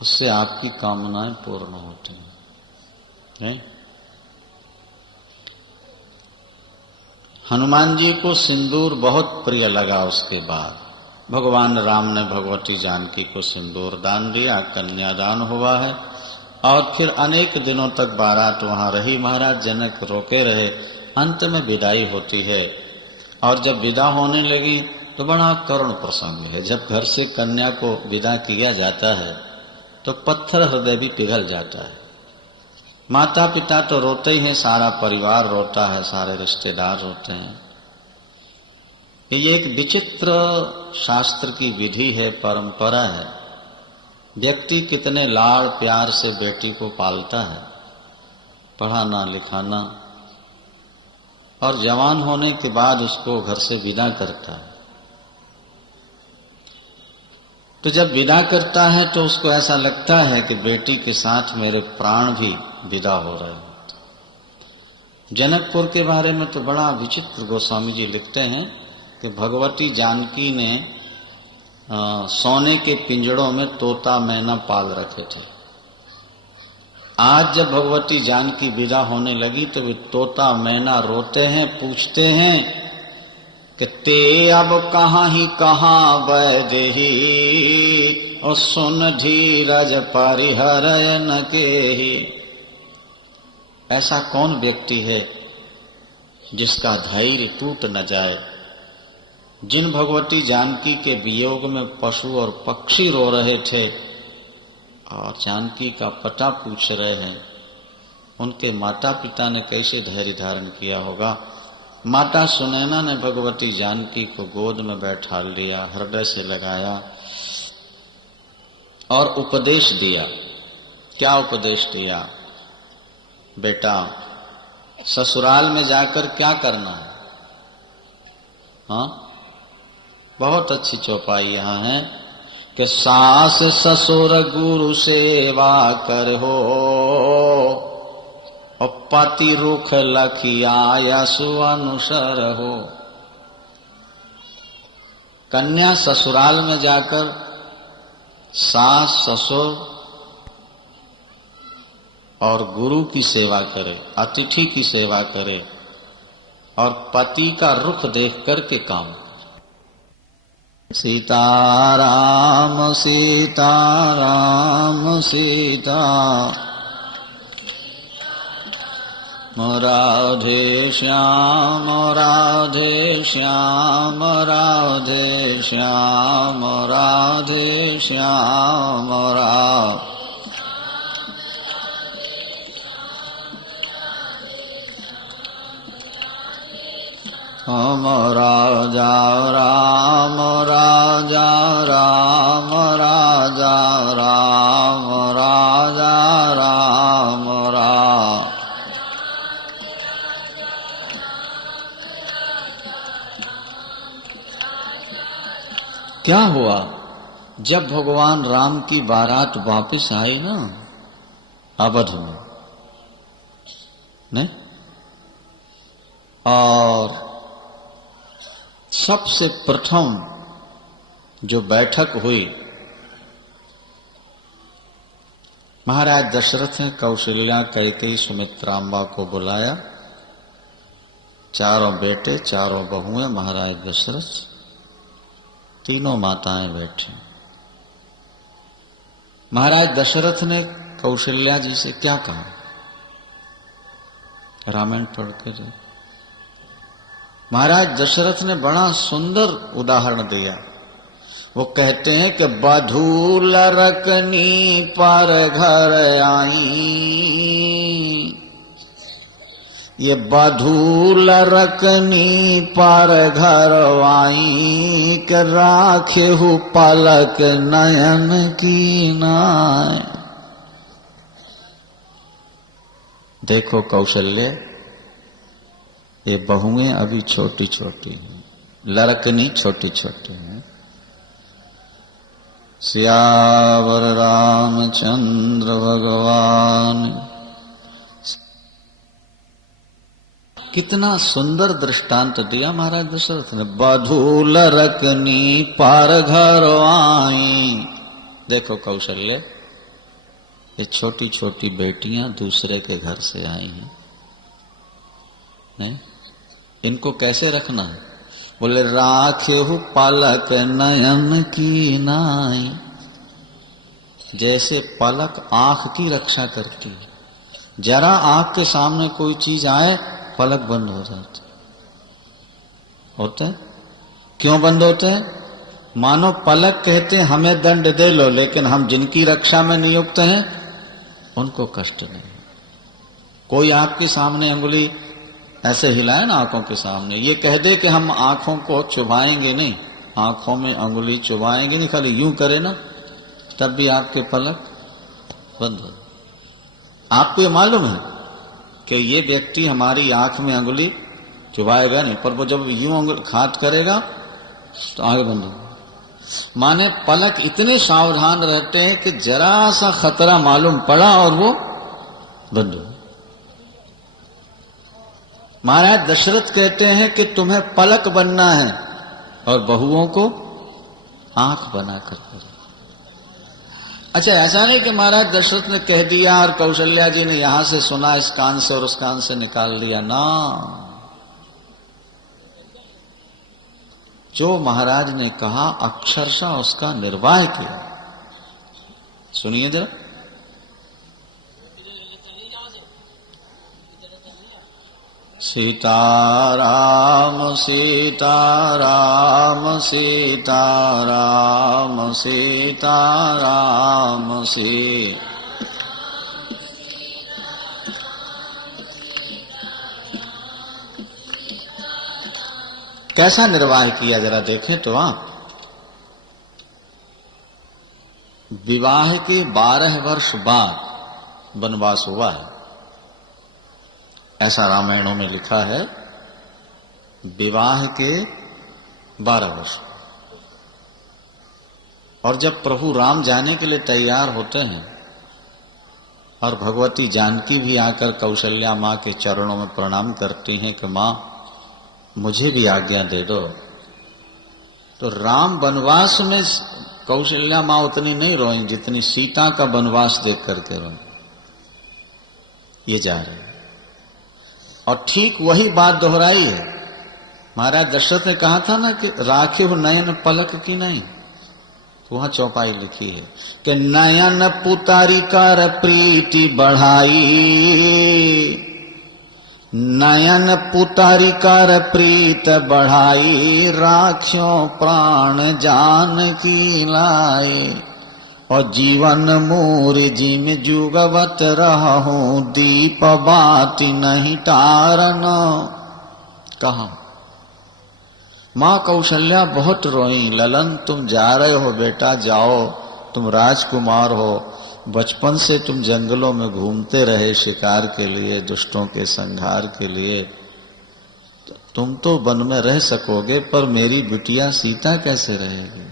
उससे आपकी कामनाएं पूर्ण होती हैं। नहीं? हनुमान जी को सिंदूर बहुत प्रिय लगा। उसके बाद भगवान राम ने भगवती जानकी को सिंदूर दान दिया, कन्यादान हुआ है और फिर अनेक दिनों तक बारात वहां रही। महाराज जनक रोके रहे, अंत में विदाई होती है और जब विदा होने लगी तो बड़ा करुण प्रसंग है। जब घर से कन्या को विदा किया जाता है तो पत्थर हृदय भी पिघल जाता है। माता पिता तो रोते ही हैं, सारा परिवार रोता है, सारे रिश्तेदार रोते हैं। ये एक विचित्र शास्त्र की विधि है, परंपरा है। व्यक्ति कितने लाड़ प्यार से बेटी को पालता है, पढ़ाना लिखाना, और जवान होने के बाद उसको घर से विदा करता है। तो जब विदा करता है तो उसको ऐसा लगता है कि बेटी के साथ मेरे प्राण भी विदा हो रहे हैं। जनकपुर के बारे में तो बड़ा विचित्र गोस्वामी जी लिखते हैं कि भगवती जानकी ने सोने के पिंजड़ों में तोता मैना पाल रखे थे। आज जब भगवती जानकी विदा होने लगी तो वे तोता मैना रोते हैं, पूछते हैं कि ते अब कहाँ ही कहाँ बैदेही और सुन धीरज परिहरन के ही। ऐसा कौन व्यक्ति है जिसका धैर्य टूट न जाए। जिन भगवती जानकी के वियोग में पशु और पक्षी रो रहे थे और जानकी का पता पूछ रहे हैं, उनके माता पिता ने कैसे धैर्य धारण किया होगा। माता सुनैना ने भगवती जानकी को गोद में बैठा लिया, हृदय से लगाया और उपदेश दिया। क्या उपदेश दिया? बेटा ससुराल में जाकर क्या करना है? हाँ, बहुत अच्छी चौपाई यहाँ है कि सास ससुर गुरु सेवा कर हो और पति रुख लखिया यसु अनुसर हो। कन्या ससुराल में जाकर सास ससुर और गुरु की सेवा करे, अतिथि की सेवा करे और पति का रुख देख कर के काम। सीताराम सीताराम सीता राधे श्याम राधे श्याम राधे श्याम राधे श्याम राधे राजा राम राजा राम राजा राम राजा राम राम। क्या हुआ जब भगवान राम की बारात वापस आई ना अवध में, नहीं? और सबसे प्रथम जो बैठक हुई, महाराज दशरथ ने कौशल्या कैकेयी सुमित्रांबा को बुलाया। चारों बेटे चारों बहुएं, महाराज दशरथ, तीनों माताएं बैठी। महाराज दशरथ ने कौशल्या जी से क्या कहा? रामायण पढ़ के महाराज दशरथ ने बड़ा सुंदर उदाहरण दिया। वो कहते हैं कि बधू लरकनी पर घर आई, ये बधू लरकनी पर घर आई, के राखे हु पलक नयन की नाय। देखो कौशल्य, ये बहुएं अभी छोटी छोटी हैं, लड़कनी छोटी छोटी हैं। सियावर रामचंद्र भगवान, कितना सुंदर दृष्टांत दिया महाराज दशरथ ने। बधू लड़कनी पार घर आई। देखो कौशल्य, ये छोटी छोटी बेटियां दूसरे के घर से आई हैं, नहीं? इनको कैसे रखना है? बोले राखे हो पलक नयन की नाई, जैसे पलक आंख की रक्षा करती है। जरा आंख के सामने कोई चीज आए पलक बंद हो जाती होते हैं। क्यों बंद होते हैं? मानो पलक कहते हैं हमें दंड दे लो, लेकिन हम जिनकी रक्षा में नियुक्त हैं उनको कष्ट नहीं। कोई आपके सामने अंगुली ऐसे हिलाए ना आंखों के सामने, ये कह दे कि हम आंखों को चुभाएंगे नहीं, आंखों में अंगुली चुभाएंगे नहीं, खाली यूं करे ना, तब भी आपके पलक बंद हो। आपको ये मालूम है कि ये व्यक्ति हमारी आंख में अंगुली चुभाएगा नहीं, पर वो जब यूं हाथ करेगा तो आगे बंद हो। माने पलक इतने सावधान रहते हैं कि जरा सा खतरा मालूम पड़ा और वो बंद हो। महाराज दशरथ कहते हैं कि तुम्हें पलक बनना है और बहुओं को आंख बनाकर करो। अच्छा, ऐसा नहीं कि महाराज दशरथ ने कह दिया और कौशल्या जी ने यहां से सुना इस कान से और उस कान से निकाल दिया ना। जो महाराज ने कहा अक्षरशः उसका निर्वाह किया। सुनिए जरा, सीताराम सीताराम सीताराम सीताराम सीता। कैसा निर्वाह किया जरा देखें तो आप। विवाह के 12 वर्ष बाद वनवास हुआ है, ऐसा रामायणों में लिखा है। विवाह के 12 वर्ष, और जब प्रभु राम जाने के लिए तैयार होते हैं और भगवती जानकी भी आकर कौशल्या माँ के चरणों में प्रणाम करती हैं कि माँ मुझे भी आज्ञा दे दो, तो राम वनवास में कौशल्या माँ उतनी नहीं रोई जितनी सीता का वनवास देख करके रोई। ये जा रहे हैं और ठीक वही बात दोहराई है महाराज दशरथ ने कहा था ना कि राखे हो नयन पलक की नहीं, तो वहां चौपाई लिखी है कि नयन पुतारी कर प्रीति बढ़ाई, नयन पुतारी कर प्रीत बढ़ाई, राख्यों प्राण जान की लाई, और जीवन मोर जिम जुगवत रहूं, दीप बाती नहीं तारन। कहा मां कौशल्या बहुत रोई, ललन तुम जा रहे हो बेटा, जाओ, तुम राजकुमार हो, बचपन से तुम जंगलों में घूमते रहे शिकार के लिए, दुष्टों के संहार के लिए, तुम तो वन में रह सकोगे, पर मेरी बिटिया सीता कैसे रहेगी?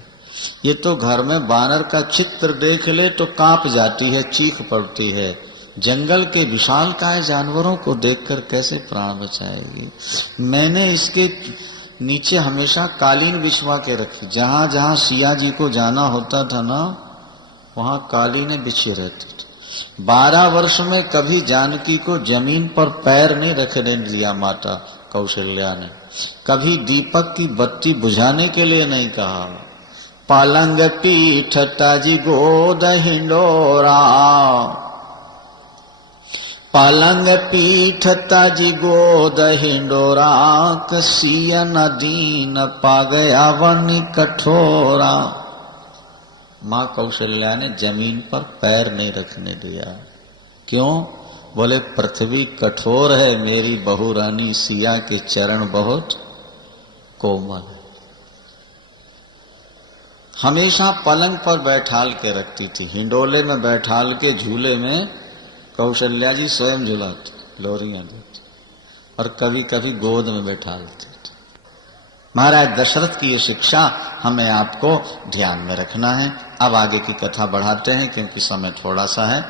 ये तो घर में बानर का चित्र देख ले तो कांप जाती है, चीख पड़ती है, जंगल के विशालकाय जानवरों को देखकर कैसे प्राण बचाएगी? मैंने इसके नीचे हमेशा कालीन बिछवा के रखी, जहां जहां सिया जी को जाना होता था ना, वहां कालीनें बिछी रहती थी। 12 वर्ष में कभी जानकी को जमीन पर पैर नहीं रखने दिया माता कौशल्या ने, कभी दीपक की बत्ती बुझाने के लिए नहीं कहा। पालंग पीठ ताजी गोद हिंडोरा, पालंग पीठ ताजी गोद हिंडोरा, कसिया नदीन पा गया वन कठोरा। मां कौशल्या ने जमीन पर पैर नहीं रखने दिया। क्यों? बोले पृथ्वी कठोर है, मेरी बहू रानी सिया के चरण बहुत कोमल है। हमेशा पलंग पर बैठाल के रखती थी, हिंडोले में बैठाल के, झूले में कौशल्या जी स्वयं झुलाती, लोरियां देती, और कभी कभी गोद में बैठालती थी। महाराज दशरथ की ये शिक्षा हमें आपको ध्यान में रखना है। अब आगे की कथा बढ़ाते हैं क्योंकि समय थोड़ा सा है।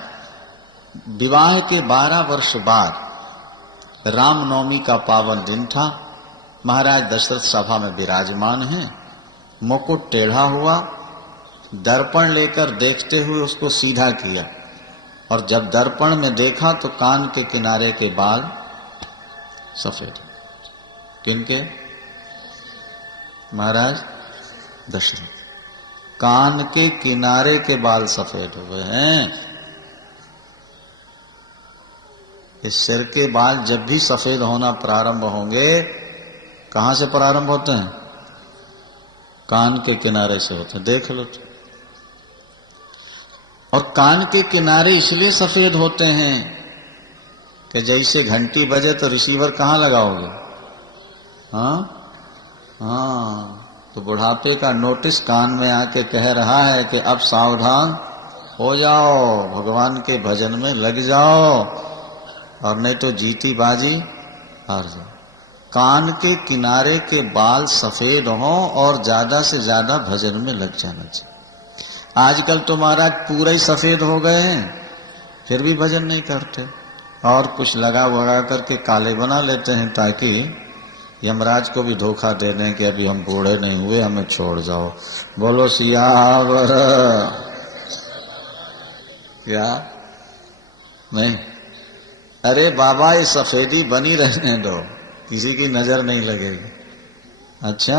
विवाह के 12 वर्ष बाद रामनवमी का पावन दिन था। महाराज दशरथ सभा में विराजमान हैं, मुकुट टेढ़ा हुआ, दर्पण लेकर देखते हुए उसको सीधा किया, और जब दर्पण में देखा तो कान के किनारे के बाल सफेद। किनके? महाराज दशरथ। कान के किनारे के बाल सफेद हुए हैं। इस सिर के बाल जब भी सफेद होना प्रारंभ होंगे, कहां से प्रारंभ होते हैं? कान के किनारे से होते हैं, देख लो तो। और कान के किनारे इसलिए सफेद होते हैं कि जैसे घंटी बजे तो रिसीवर कहां लगाओगे? हाँ, तो बुढ़ापे का नोटिस कान में आके कह रहा है कि अब सावधान हो जाओ, भगवान के भजन में लग जाओ, और नहीं तो जीती बाजी हार जाओ। कान के किनारे के बाल सफेद हों और ज्यादा से ज्यादा भजन में लग जाना चाहिए। आजकल तो महाराज पूरा ही सफेद हो गए हैं, फिर भी भजन नहीं करते, और कुछ लगा वगा करके काले बना लेते हैं ताकि यमराज को भी धोखा दे दें कि अभी हम बूढ़े नहीं हुए, हमें छोड़ जाओ। बोलो सियावर। क्या नहीं? अरे बाबा, ये सफेदी बनी रहने दो, किसी की नजर नहीं लगेगी। अच्छा,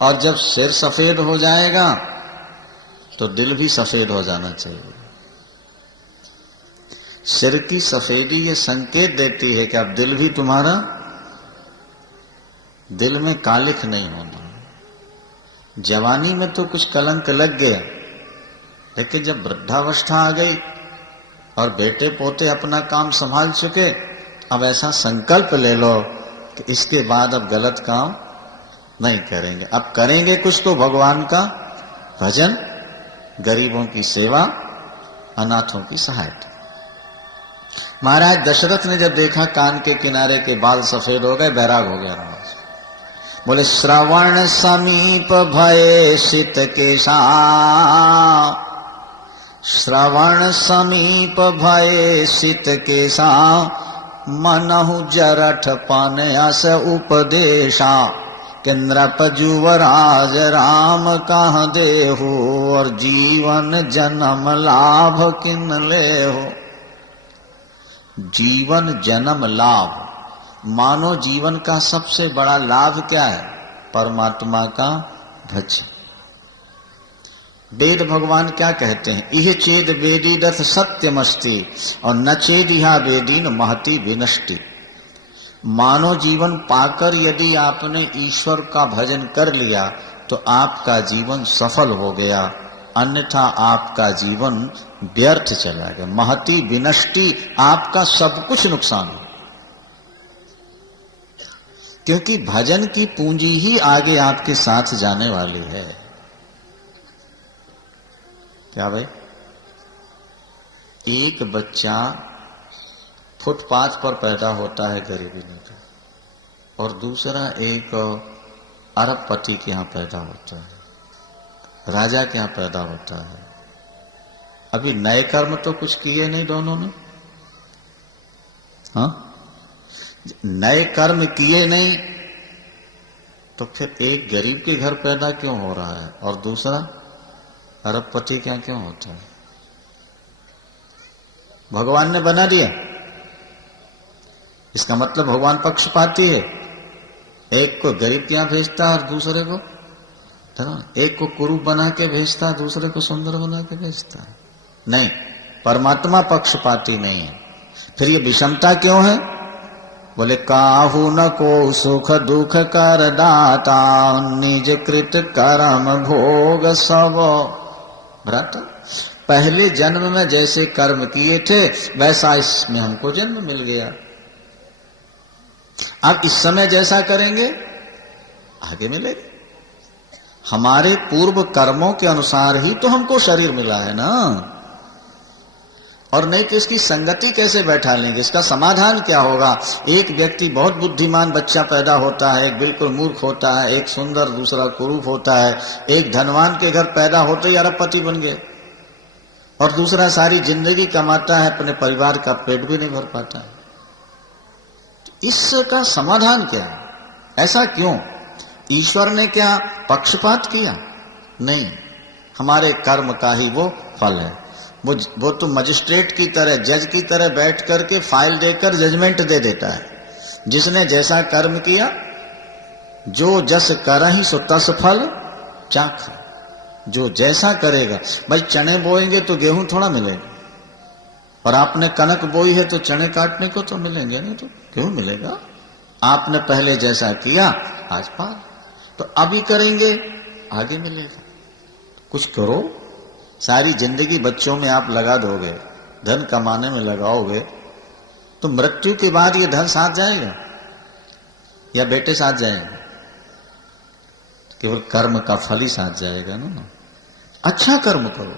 और जब सिर सफेद हो जाएगा तो दिल भी सफेद हो जाना चाहिए। सिर की सफेदी ये संकेत देती है कि अब दिल भी तुम्हारा, दिल में कालिख नहीं होना। जवानी में तो कुछ कलंक लग गया, लेकिन जब वृद्धावस्था आ गई और बेटे पोते अपना काम संभाल चुके, अब ऐसा संकल्प ले लो कि इसके बाद अब गलत काम नहीं करेंगे। अब करेंगे कुछ तो भगवान का भजन, गरीबों की सेवा, अनाथों की सहायता। महाराज दशरथ ने जब देखा कान के किनारे के बाल सफेद हो गए, बैराग हो गया महाराज। बोले श्रवण समीप भये शीत केशा, श्रवण समीप भये शीत केशा, मनहु जरठ पान अस उपदेशा, केन्द्रप जुवराज राम कहाँ देहु, और जीवन जन्म लाभ किन लेहु। जीवन जन्म लाभ, मानव जीवन का सबसे बड़ा लाभ क्या है? परमात्मा का भजन। वेद भगवान क्या कहते हैं? इह चेद वेदी दथ सत्यमस्ति और न चेद यहा वेदीन महति विनष्टि। मानव जीवन पाकर यदि आपने ईश्वर का भजन कर लिया तो आपका जीवन सफल हो गया, अन्यथा आपका जीवन व्यर्थ चला गया। महति विनष्टि, आपका सब कुछ नुकसान हो, क्योंकि भजन की पूंजी ही आगे आपके साथ जाने वाली है। क्या भाई? एक बच्चा फुटपाथ पर पैदा होता है गरीबी में, और दूसरा एक अरबपति के यहां पैदा होता है, राजा के यहां पैदा होता है। अभी नए कर्म तो कुछ किए नहीं दोनों ने, हाँ? नए कर्म किए नहीं तो फिर एक गरीब के घर पैदा क्यों हो रहा है और दूसरा अरबपति क्या क्यों होता है? भगवान ने बना दिया। इसका मतलब भगवान पक्षपाती है, एक को गरीब के यहां भेजता और दूसरे को, एक को कुरूप बना के भेजता, दूसरे को सुंदर बना के भेजता। नहीं, परमात्मा पक्षपाती नहीं है। फिर ये विषमता क्यों है? बोले काहू न को सुख दुख कर दाता, निज कृत कर्म भोग सब। भ्राता, पहले जन्म में जैसे कर्म किए थे वैसा इसमें हमको जन्म मिल गया। अब इस समय जैसा करेंगे आगे मिलेगा। हमारे पूर्व कर्मों के अनुसार ही तो हमको शरीर मिला है ना, और नहीं कि इसकी संगति कैसे बैठा लेंगे? इसका समाधान क्या होगा? एक व्यक्ति बहुत बुद्धिमान बच्चा पैदा होता है, एक बिल्कुल मूर्ख होता है, एक सुंदर दूसरा कुरूप होता है, एक धनवान के घर पैदा होते ही अरबपति बन गए, और दूसरा सारी जिंदगी कमाता है, अपने परिवार का पेट भी नहीं भर पाता है। इसका समाधान क्या है? ऐसा क्यों? ईश्वर ने क्या पक्षपात किया? नहीं, हमारे कर्म का ही वो फल है। वो तो मजिस्ट्रेट की तरह, जज की तरह बैठ करके फाइल देकर जजमेंट दे देता है। जिसने जैसा कर्म किया, जो जस करहि सो तस फल चाख। जो जैसा करेगा, भाई चने बोएंगे तो गेहूं थोड़ा मिलेगा, और आपने कनक बोई है तो चने काटने को तो मिलेंगे नहीं, तो क्यों मिलेगा? आपने पहले जैसा किया आज पार, तो अभी करेंगे आगे मिलेगा। कुछ करो। सारी जिंदगी बच्चों में आप लगा दोगे, धन कमाने में लगाओगे, तो मृत्यु के बाद ये धन साथ जाएगा या बेटे साथ जाएंगे? केवल कर्म का फल ही साथ जाएगा ना। अच्छा कर्म करो।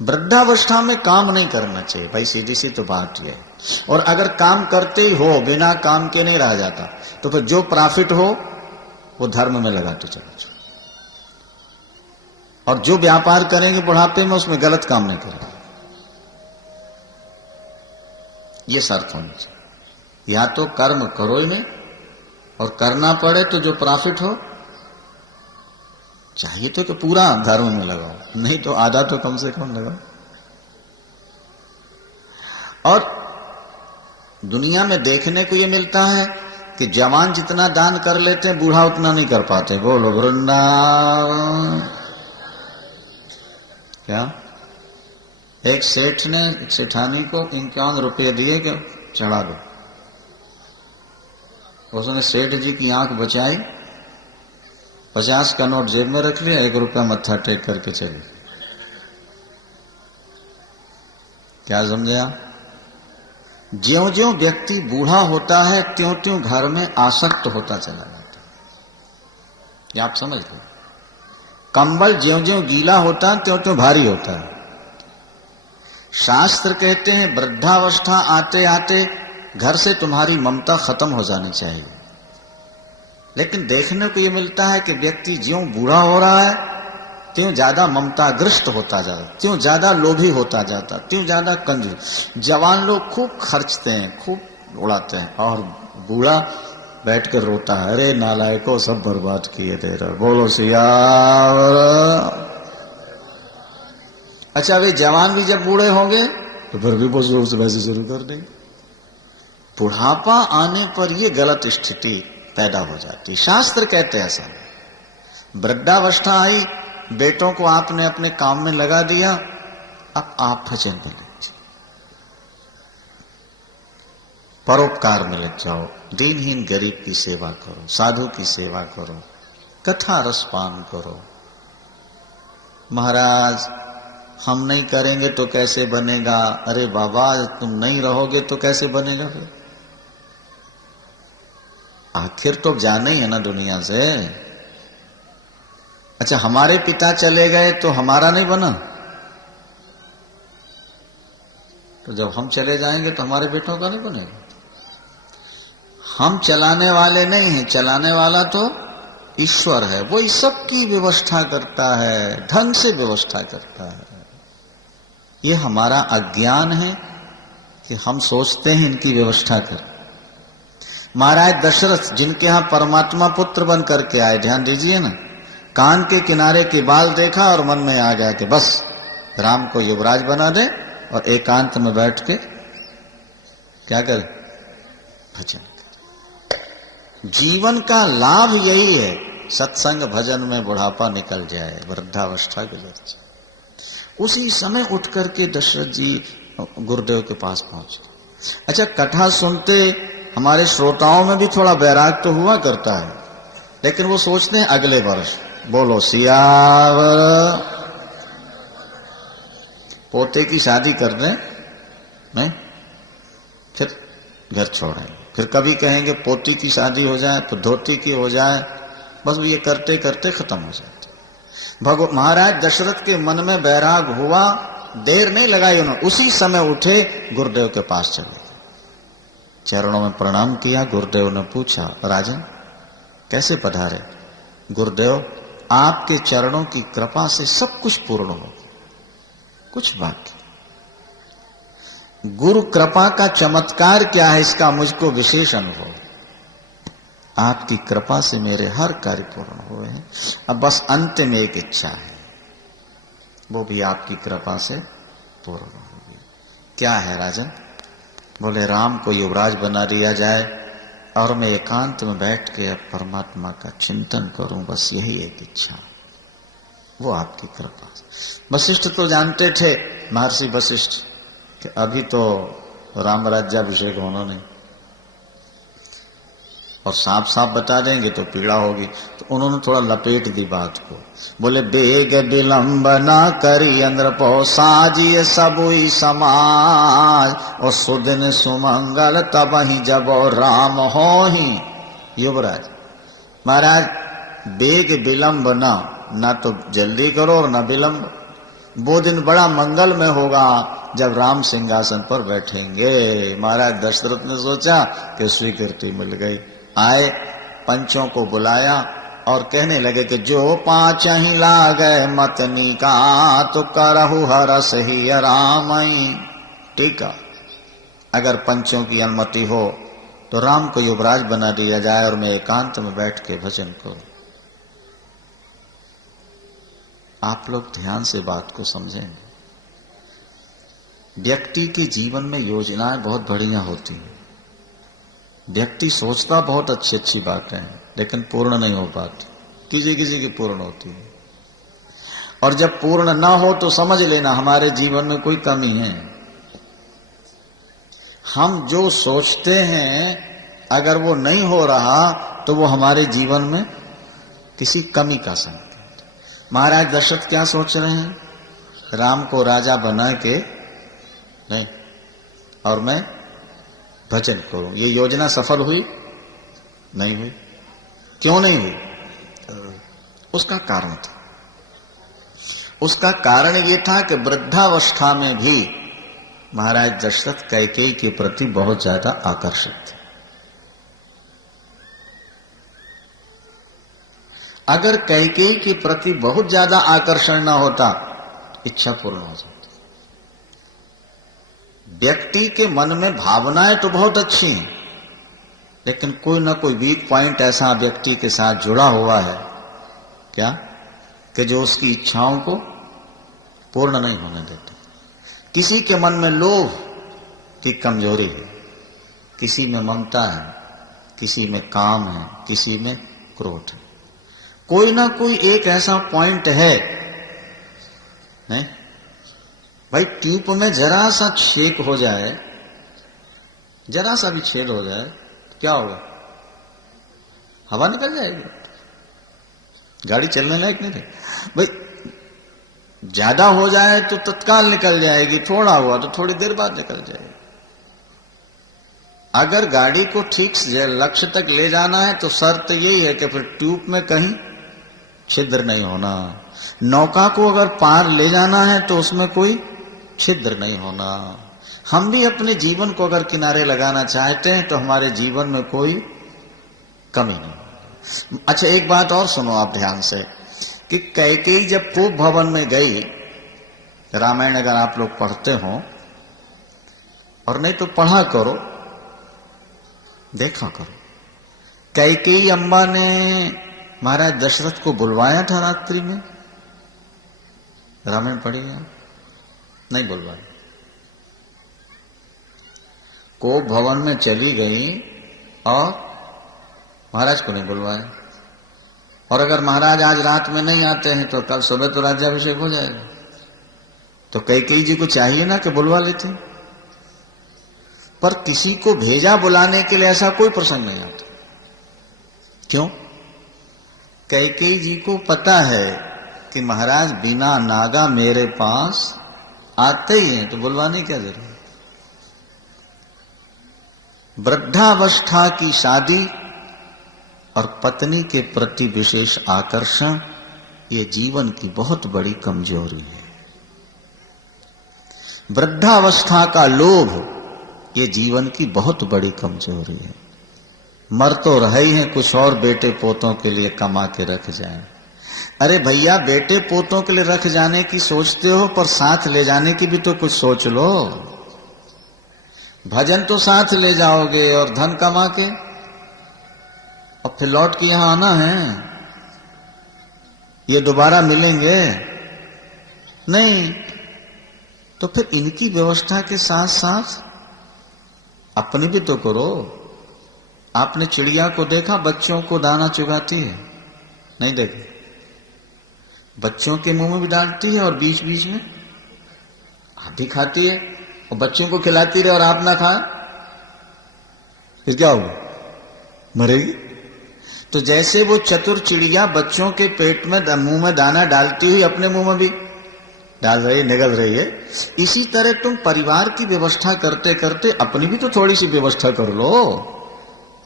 वृद्धावस्था में काम नहीं करना चाहिए भाई, सीधी सी तो बात यह है। और अगर काम करते ही हो, बिना काम के नहीं रह जाता, तो फिर जो प्रॉफिट हो वो धर्म में लगाते चलो, और जो व्यापार करेंगे बुढ़ापे में उसमें गलत काम नहीं करेंगे। ये शर्त होनी चाहिए। या तो कर्म करो ही नहीं, और करना पड़े तो जो प्रॉफिट हो चाहिए तो कि पूरा धर्म में लगाओ, नहीं तो आधा तो कम से कम लगाओ। और दुनिया में देखने को ये मिलता है कि जवान जितना दान कर लेते हैं, बूढ़ा उतना नहीं कर पाते। बोलो वृंदावन। क्या? एक सेठ ने सेठानी को 51 रुपये दिए कि चढ़ा दो। उसने सेठ जी की आंख बचाई, 50 का नोट जेब में रख लिया, 1 रुपया मत्था टेक करके चली। क्या समझे आप? ज्यों ज्यों व्यक्ति बूढ़ा होता है त्यों त्यों घर में आसक्त होता चला जाता है। ये आप समझ लो। कंबल ज्यों ज्यों गीला होता है त्यों त्यों भारी होता है। शास्त्र कहते हैं वृद्धावस्था आते आते घर से तुम्हारी ममता खत्म हो जानी चाहिए। लेकिन देखने को ये मिलता है कि व्यक्ति ज्यों बूढ़ा हो रहा है त्यों ज्यादा ममताग्रस्त होता जाता, त्यों ज्यादा लोभी होता जाता, त्यों ज्यादा कंजूस। जवान लोग खूब खर्चते हैं, खूब उड़ाते हैं, और बूढ़ा बैठ कर रोता है, अरे नालायकों सब बर्बाद किए दे रहे। बोलो सियावर। अच्छा, वे जवान भी जब बूढ़े होंगे तो फिर भी वो वैसे शुरू कर देंगे। बुढ़ापा आने पर ये गलत स्थिति पैदा हो जाती। शास्त्र कहते हैं ऐसा। वृद्धावस्था आई, बेटों को आपने अपने काम में लगा दिया, अब आप भजन में लग जाओ, परोपकार में लग जाओ, दीनहीन गरीब की सेवा करो, साधु की सेवा करो, कथा रसपान करो। महाराज हम नहीं करेंगे तो कैसे बनेगा? अरे बाबा तुम नहीं रहोगे तो कैसे बनेगा? फिर आखिर तो जाना ही है ना दुनिया से। अच्छा हमारे पिता चले गए तो हमारा नहीं बना, तो जब हम चले जाएंगे तो हमारे बेटों का नहीं बनेगा। हम चलाने वाले नहीं हैं, चलाने वाला तो ईश्वर है। वो इस सब की व्यवस्था करता है, ढंग से व्यवस्था करता है। ये हमारा अज्ञान है कि हम सोचते हैं इनकी व्यवस्था कर। महाराज दशरथ जिनके यहां परमात्मा पुत्र बन करके आए, ध्यान दीजिए ना, कान के किनारे के बाल देखा और मन में आ गया कि बस राम को युवराज बना दे और एकांत में बैठ के क्या करे? भजन करे। जीवन का लाभ यही है, सत्संग भजन में बुढ़ापा निकल जाए, वृद्धावस्था गुजर जाए। उसी समय उठ करके दशरथ जी गुरुदेव के पास पहुंचे। अच्छा कथा सुनते हमारे श्रोताओं में भी थोड़ा वैराग तो हुआ करता है, लेकिन वो सोचते हैं अगले वर्ष बोलो सियावर। पोते की शादी कर दें नहीं, फिर घर छोड़ेंगे, फिर कभी कहेंगे पोती की शादी हो जाए तो धोती की हो जाए, बस ये करते करते खत्म हो जाते। महाराज दशरथ के मन में वैराग हुआ, देर नहीं लगाई उन्होंने, उसी समय उठे गुरुदेव के पास चले, चरणों में प्रणाम किया। गुरुदेव ने पूछा राजन कैसे पधारे? गुरुदेव आपके चरणों की कृपा से सब कुछ पूर्ण हो गया, कुछ बाकी। गुरु कृपा का चमत्कार क्या है इसका मुझको विशेष अनुभव। आपकी कृपा से मेरे हर कार्य पूर्ण हुए हैं, अब बस अंत में एक इच्छा है, वो भी आपकी कृपा से पूर्ण होगी। क्या है राजन? बोले राम को युवराज बना दिया जाए और मैं एकांत में बैठ के अब परमात्मा का चिंतन करूं, बस यही एक इच्छा, वो आपकी कृपा। वशिष्ठ तो जानते थे, महर्षि वशिष्ठ, कि अभी तो राम राज्याभिषेक होना नहीं, और साफ साफ बता देंगे तो पीड़ा होगी, तो उन्होंने थोड़ा लपेट दी बात को। बोले बेग विलंब ना करी अंद्रपो साजिए सबुई समाज, और सुदिन सुमंगल तब ही जब राम हो ही युवराज। महाराज बेग विलंब ना तो जल्दी करो और ना विलंब, वो दिन बड़ा मंगल में होगा जब राम सिंहासन पर बैठेंगे। महाराज दशरथ ने सोचा कि स्वीकृति मिल गई, आए पंचों को बुलाया और कहने लगे कि जो पांच ही लागे मतनी का तो करहु हरस ही रामई। टीका, अगर पंचों की अनुमति हो तो राम को युवराज बना दिया जाए और मैं एकांत में बैठ के भजन करूं। आप लोग ध्यान से बात को समझें। व्यक्ति के जीवन में योजनाएं बहुत बढ़िया होती हैं। व्यक्ति सोचता बहुत अच्छी अच्छी बातें हैं, लेकिन पूर्ण नहीं हो पाती, किसी किसी की पूर्ण होती है। और जब पूर्ण ना हो तो समझ लेना हमारे जीवन में कोई कमी है। हम जो सोचते हैं अगर वो नहीं हो रहा तो वो हमारे जीवन में किसी कमी का संकेत। महाराज दशरथ क्या सोच रहे हैं? राम को राजा बना के नहीं और मैं भजन करूं। ये योजना सफल हुई? नहीं हुई। क्यों नहीं हुई? उसका कारण था। उसका कारण ये था कि वृद्धावस्था में भी महाराज दशरथ कैकेयी के प्रति बहुत ज्यादा आकर्षित थे। अगर कैकेयी के प्रति बहुत ज्यादा आकर्षण ना होता, इच्छा पूर्ण हो जाती। व्यक्ति के मन में भावनाएं तो बहुत अच्छी हैं, लेकिन कोई ना कोई वीक पॉइंट ऐसा व्यक्ति के साथ जुड़ा हुआ है क्या, कि जो उसकी इच्छाओं को पूर्ण नहीं होने देता। किसी के मन में लोभ की कमजोरी है, किसी में ममता है, किसी में काम है, किसी में क्रोध है। कोई ना कोई एक ऐसा पॉइंट है, नहीं भाई, ट्यूब में जरा सा छेद हो जाए, जरा सा भी छेद हो जाए तो क्या होगा? हवा निकल जाएगी, गाड़ी चलने लायक नहीं रही। भाई ज्यादा हो जाए तो तत्काल निकल जाएगी, थोड़ा हुआ तो थोड़ी देर बाद निकल जाएगी। अगर गाड़ी को ठीक से लक्ष्य तक ले जाना है तो शर्त यही है कि फिर ट्यूब में कहीं छिद्र नहीं होना। नौका को अगर पार ले जाना है तो उसमें कोई छिद्र नहीं होना। हम भी अपने जीवन को अगर किनारे लगाना चाहते हैं तो हमारे जीवन में कोई कमी नहीं। अच्छा, एक बात और सुनो आप ध्यान से कि कैकेयी जब कोप भवन में गई, रामायण अगर आप लोग पढ़ते हो और नहीं तो पढ़ा करो, देखा करो, कैकेयी अम्बा ने महाराज दशरथ को बुलवाया था रात्रि में। रामायण पढ़ी है? नहीं बुलवाया। कोप भवन में चली गई और महाराज को नहीं बुलवाया। और अगर महाराज आज रात में नहीं आते हैं तो कल सुबह तो राज्याभिषेक हो जाएगा। तो कैकेयी जी को चाहिए ना कि बुलवा लेते, पर किसी को भेजा बुलाने के लिए ऐसा कोई प्रसंग नहीं आता। क्यों? कैकेयी जी को पता है कि महाराज बिना नागा मेरे पास आते ही हैं, तो बुलवाने क्या जरूरत। वृद्धावस्था की शादी और पत्नी के प्रति विशेष आकर्षण ये जीवन की बहुत बड़ी कमजोरी है। वृद्धावस्था का लोभ ये जीवन की बहुत बड़ी कमजोरी है। मर तो रहे ही हैं, कुछ और बेटे पोतों के लिए कमा के रख जाएं। अरे भैया, बेटे पोतों के लिए रख जाने की सोचते हो, पर साथ ले जाने की भी तो कुछ सोच लो। भजन तो साथ ले जाओगे और धन कमा के, और फिर लौट के यहां आना है। ये दोबारा मिलेंगे नहीं। तो फिर इनकी व्यवस्था के साथ साथ अपनी भी तो करो। आपने चिड़िया को देखा बच्चों को दाना चुगाती है? नहीं देखा। बच्चों के मुंह में भी डालती है और बीच बीच में आप भी खाती है, और बच्चों को खिलाती रहे और आप ना खाए, फिर क्या होगा? मरेगी। तो जैसे वो चतुर चिड़िया बच्चों के पेट में मुंह में दाना डालती हुई अपने मुंह में भी डाल रही, निगल रही है, इसी तरह तुम परिवार की व्यवस्था करते करते अपनी भी तो थोड़ी सी व्यवस्था कर लो।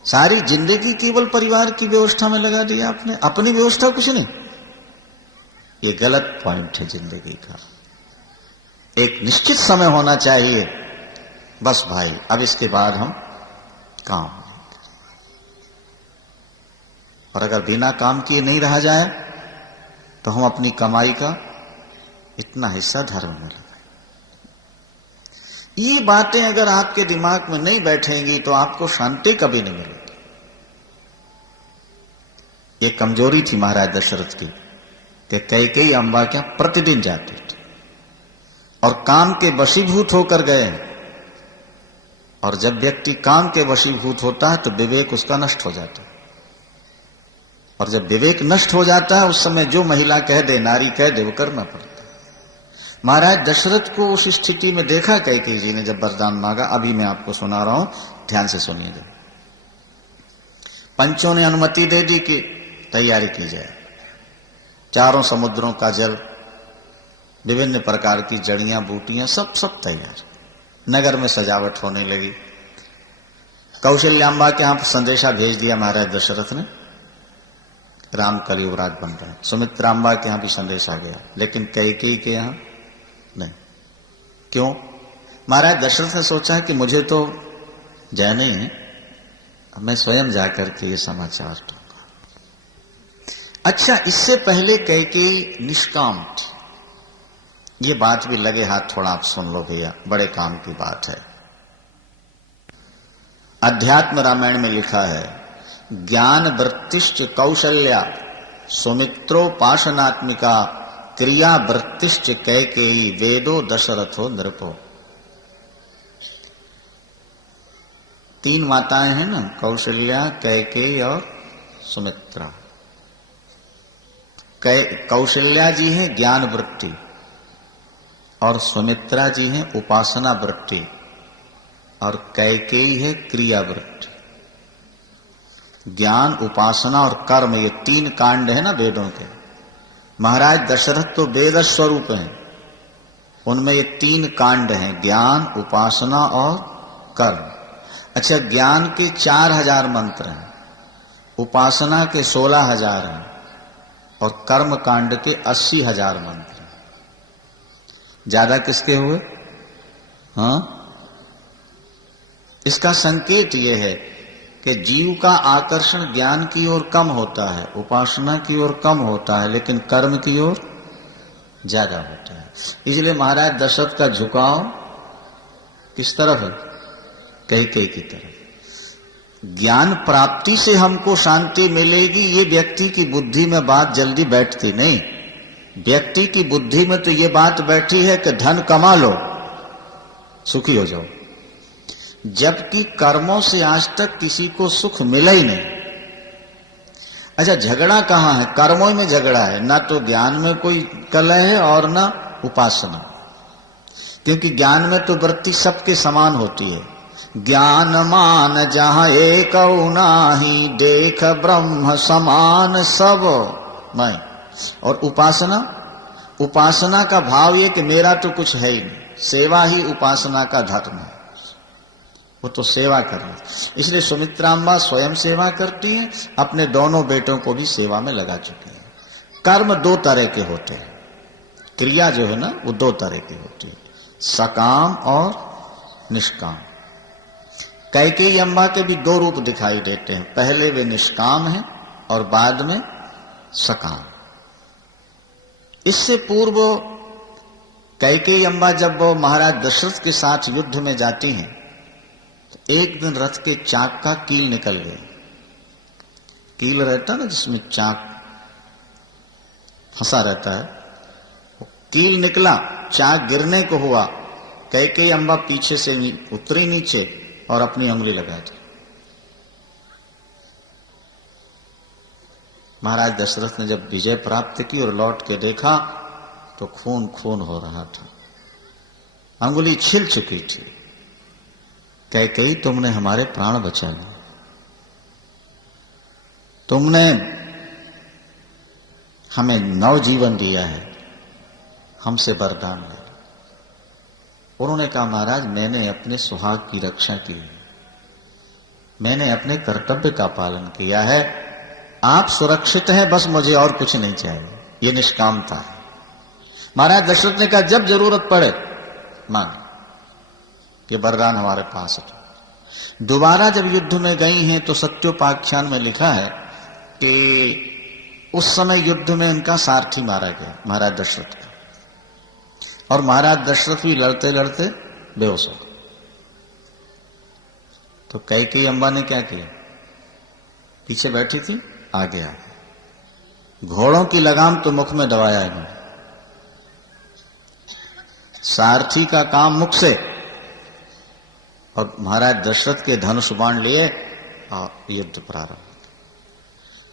सारी जिंदगी केवल परिवार की व्यवस्था में लगा दिया आपने, अपनी व्यवस्था कुछ नहीं। ये गलत पॉइंट है जिंदगी का। एक निश्चित समय होना चाहिए, बस भाई अब इसके बाद हम काम। और अगर बिना काम किए नहीं रहा जाए तो हम अपनी कमाई का इतना हिस्सा धर्म में लगाएं। ये बातें अगर आपके दिमाग में नहीं बैठेंगी तो आपको शांति कभी नहीं मिलेगी। ये कमजोरी थी महाराज दशरथ की कि कैकेयी अम्बा क्या प्रतिदिन जाते थे और काम के वशीभूत होकर गए। और जब व्यक्ति काम के वशीभूत होता है तो विवेक उसका नष्ट हो जाता है। और जब विवेक नष्ट हो जाता है उस समय जो महिला कह दे, नारी कह दे, वो करना पड़ता है। महाराज दशरथ को उस स्थिति में देखा कैकेयी जी ने जब वरदान मांगा। अभी मैं आपको सुना रहा हूं, ध्यान से सुनिएगा। पंचों ने अनुमति दे दी कि तैयारी की जाए। चारों समुद्रों का जल, विभिन्न प्रकार की जड़ियां बूटियां, सब तैयार। नगर में सजावट होने लगी। कौशल्याम्बा के यहां संदेशा भेज दिया महाराज दशरथ ने, राम कल युवराज बन रहे। सुमित्राम्बा के यहां भी संदेश आ गया, लेकिन कैकेयी के यहां नहीं। क्यों? महाराज दशरथ ने सोचा कि मुझे तो जय नहीं है, मैं स्वयं जाकर के ये समाचार दूंगा। अच्छा, इससे पहले कैकेयी निष्काम थी। ये बात भी लगे हाथ थोड़ा आप सुन लो भैया, बड़े काम की बात है। अध्यात्म रामायण में लिखा है, ज्ञान वृत्तिश्च कौशल्या सुमित्रोपासनात्मिका क्रिया वृत्तिश्च कैकेयी वेदो दशरथो नृपो। तीन माताएं हैं ना, कौशल्या, कैकेयी और सुमित्रा। कौशल्या जी हैं ज्ञान वृत्ति और सुमित्रा जी हैं उपासना वृत्ति और कैकेयी है क्रिया वृत्ति। ज्ञान, उपासना और कर्म, ये तीन कांड है ना वेदों के। महाराज दशरथ तो वेद स्वरूप हैं, उनमें ये तीन कांड हैं, ज्ञान, उपासना और कर्म। अच्छा, ज्ञान के 4000 मंत्र हैं, उपासना के 16,000 हैं और कर्म कांड के 80,000 मंत्र हैं। ज्यादा किसके हुए? हाँ, इसका संकेत यह है कि जीव का आकर्षण ज्ञान की ओर कम होता है, उपासना की ओर कम होता है, लेकिन कर्म की ओर ज्यादा होता है। इसलिए महाराज दशरथ का झुकाव किस तरफ है? कैकेयी की तरफ। ज्ञान प्राप्ति से हमको शांति मिलेगी, ये व्यक्ति की बुद्धि में बात जल्दी बैठती नहीं। व्यक्ति की बुद्धि में तो ये बात बैठी है कि धन कमा लो, सुखी हो जाओ, जबकि कर्मों से आज तक किसी को सुख मिला ही नहीं। अच्छा, झगड़ा कहां है? कर्मों में झगड़ा है, ना तो ज्ञान में कोई कलह है और ना उपासना। क्योंकि ज्ञान में तो वृत्ति सबके समान होती है। ज्ञान मान जहां एक नाही, देख ब्रह्म समान सब मैं। और उपासना का भाव ये कि मेरा तो कुछ है ही नहीं, सेवा ही उपासना का धर्म है, वो तो सेवा कर रही। इसलिए सुमित्रांबा स्वयं सेवा करती हैं, अपने दोनों बेटों को भी सेवा में लगा चुकी हैं। कर्म दो तरह के होते हैं, क्रिया जो है ना वो दो तरह की होती है, सकाम और निष्काम। कैकेयी अम्बा के भी दो रूप दिखाई देते हैं, पहले वे निष्काम हैं और बाद में सकाम। इससे पूर्व कैकेयी अम्बा जब वो महाराज दशरथ के साथ युद्ध में जाती हैं, एक दिन रथ के चाक का कील निकल गया। कील रहता ना जिसमें चाक फंसा रहता है, वो कील निकला, चाक गिरने को हुआ। कैकेयी अम्बा पीछे से उतरी नीचे और अपनी उंगली लगा दी। महाराज दशरथ ने जब विजय प्राप्त की और लौट के देखा तो खून खून हो रहा था, अंगुली छिल चुकी थी। कैकेयी, तुमने हमारे प्राण बचा लिए, तुमने हमें नव जीवन दिया है, हमसे वरदान ले। उन्होंने कहा, महाराज मैंने अपने सुहाग की रक्षा की है, मैंने अपने कर्तव्य का पालन किया है, आप सुरक्षित हैं, बस मुझे और कुछ नहीं चाहिए। ये निष्कामता है। महाराज दशरथ ने कहा, जब जरूरत पड़े मांग, ये वरदान हमारे पास है। दोबारा जब युद्ध में गई हैं तो सत्योपाख्यान में लिखा है कि उस समय युद्ध में उनका सारथी मारा गया, महाराज दशरथ का, और महाराज दशरथ भी लड़ते लड़ते बेहोश हो गए। तो कैकेयी अम्बा ने क्या किया? पीछे बैठी थी, आगे आ गए, घोड़ों की लगाम तो मुख में दबाया इन्होंने। सारथी का काम मुख से, और महाराज दशरथ के धनुष बाण लिए और युद्ध प्रारंभ।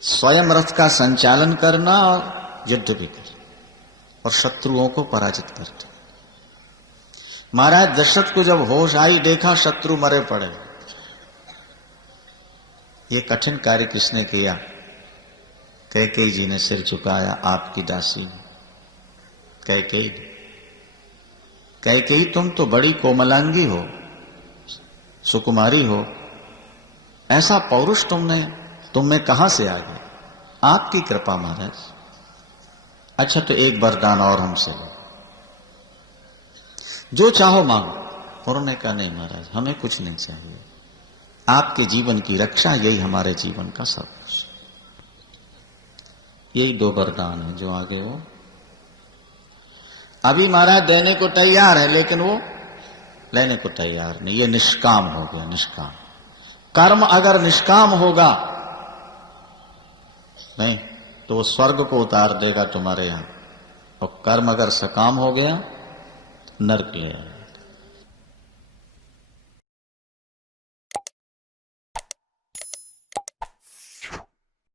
स्वयं रथ का संचालन करना और युद्ध भी करना और शत्रुओं को पराजित करते। महाराज दशरथ को जब होश आई, देखा शत्रु मरे पड़े। ये कठिन कार्य किसने किया? कैकेयी जी ने सिर झुकाया, आपकी दासी ने। कैकेयी तुम तो बड़ी कोमलांगी हो, सुकुमारी हो, ऐसा पौरुष तुम में कहां से आ गया? आपकी कृपा महाराज। अच्छा, तो एक वरदान और हमसे लो, जो चाहो मांगो। उन्होंने कहा, नहीं महाराज, हमें कुछ नहीं चाहिए, आपके जीवन की रक्षा, यही हमारे जीवन का सब कुछ। यही दो वरदान है जो आगे हो। अभी महाराज देने को तैयार है, लेकिन वो लेने को तैयार नहीं। ये निष्काम हो गया, निष्काम। कर्म अगर निष्काम होगा नहीं तो वो स्वर्ग को उतार देगा तुम्हारे यहां, और कर्म अगर सकाम हो गया नरक ले आएगा।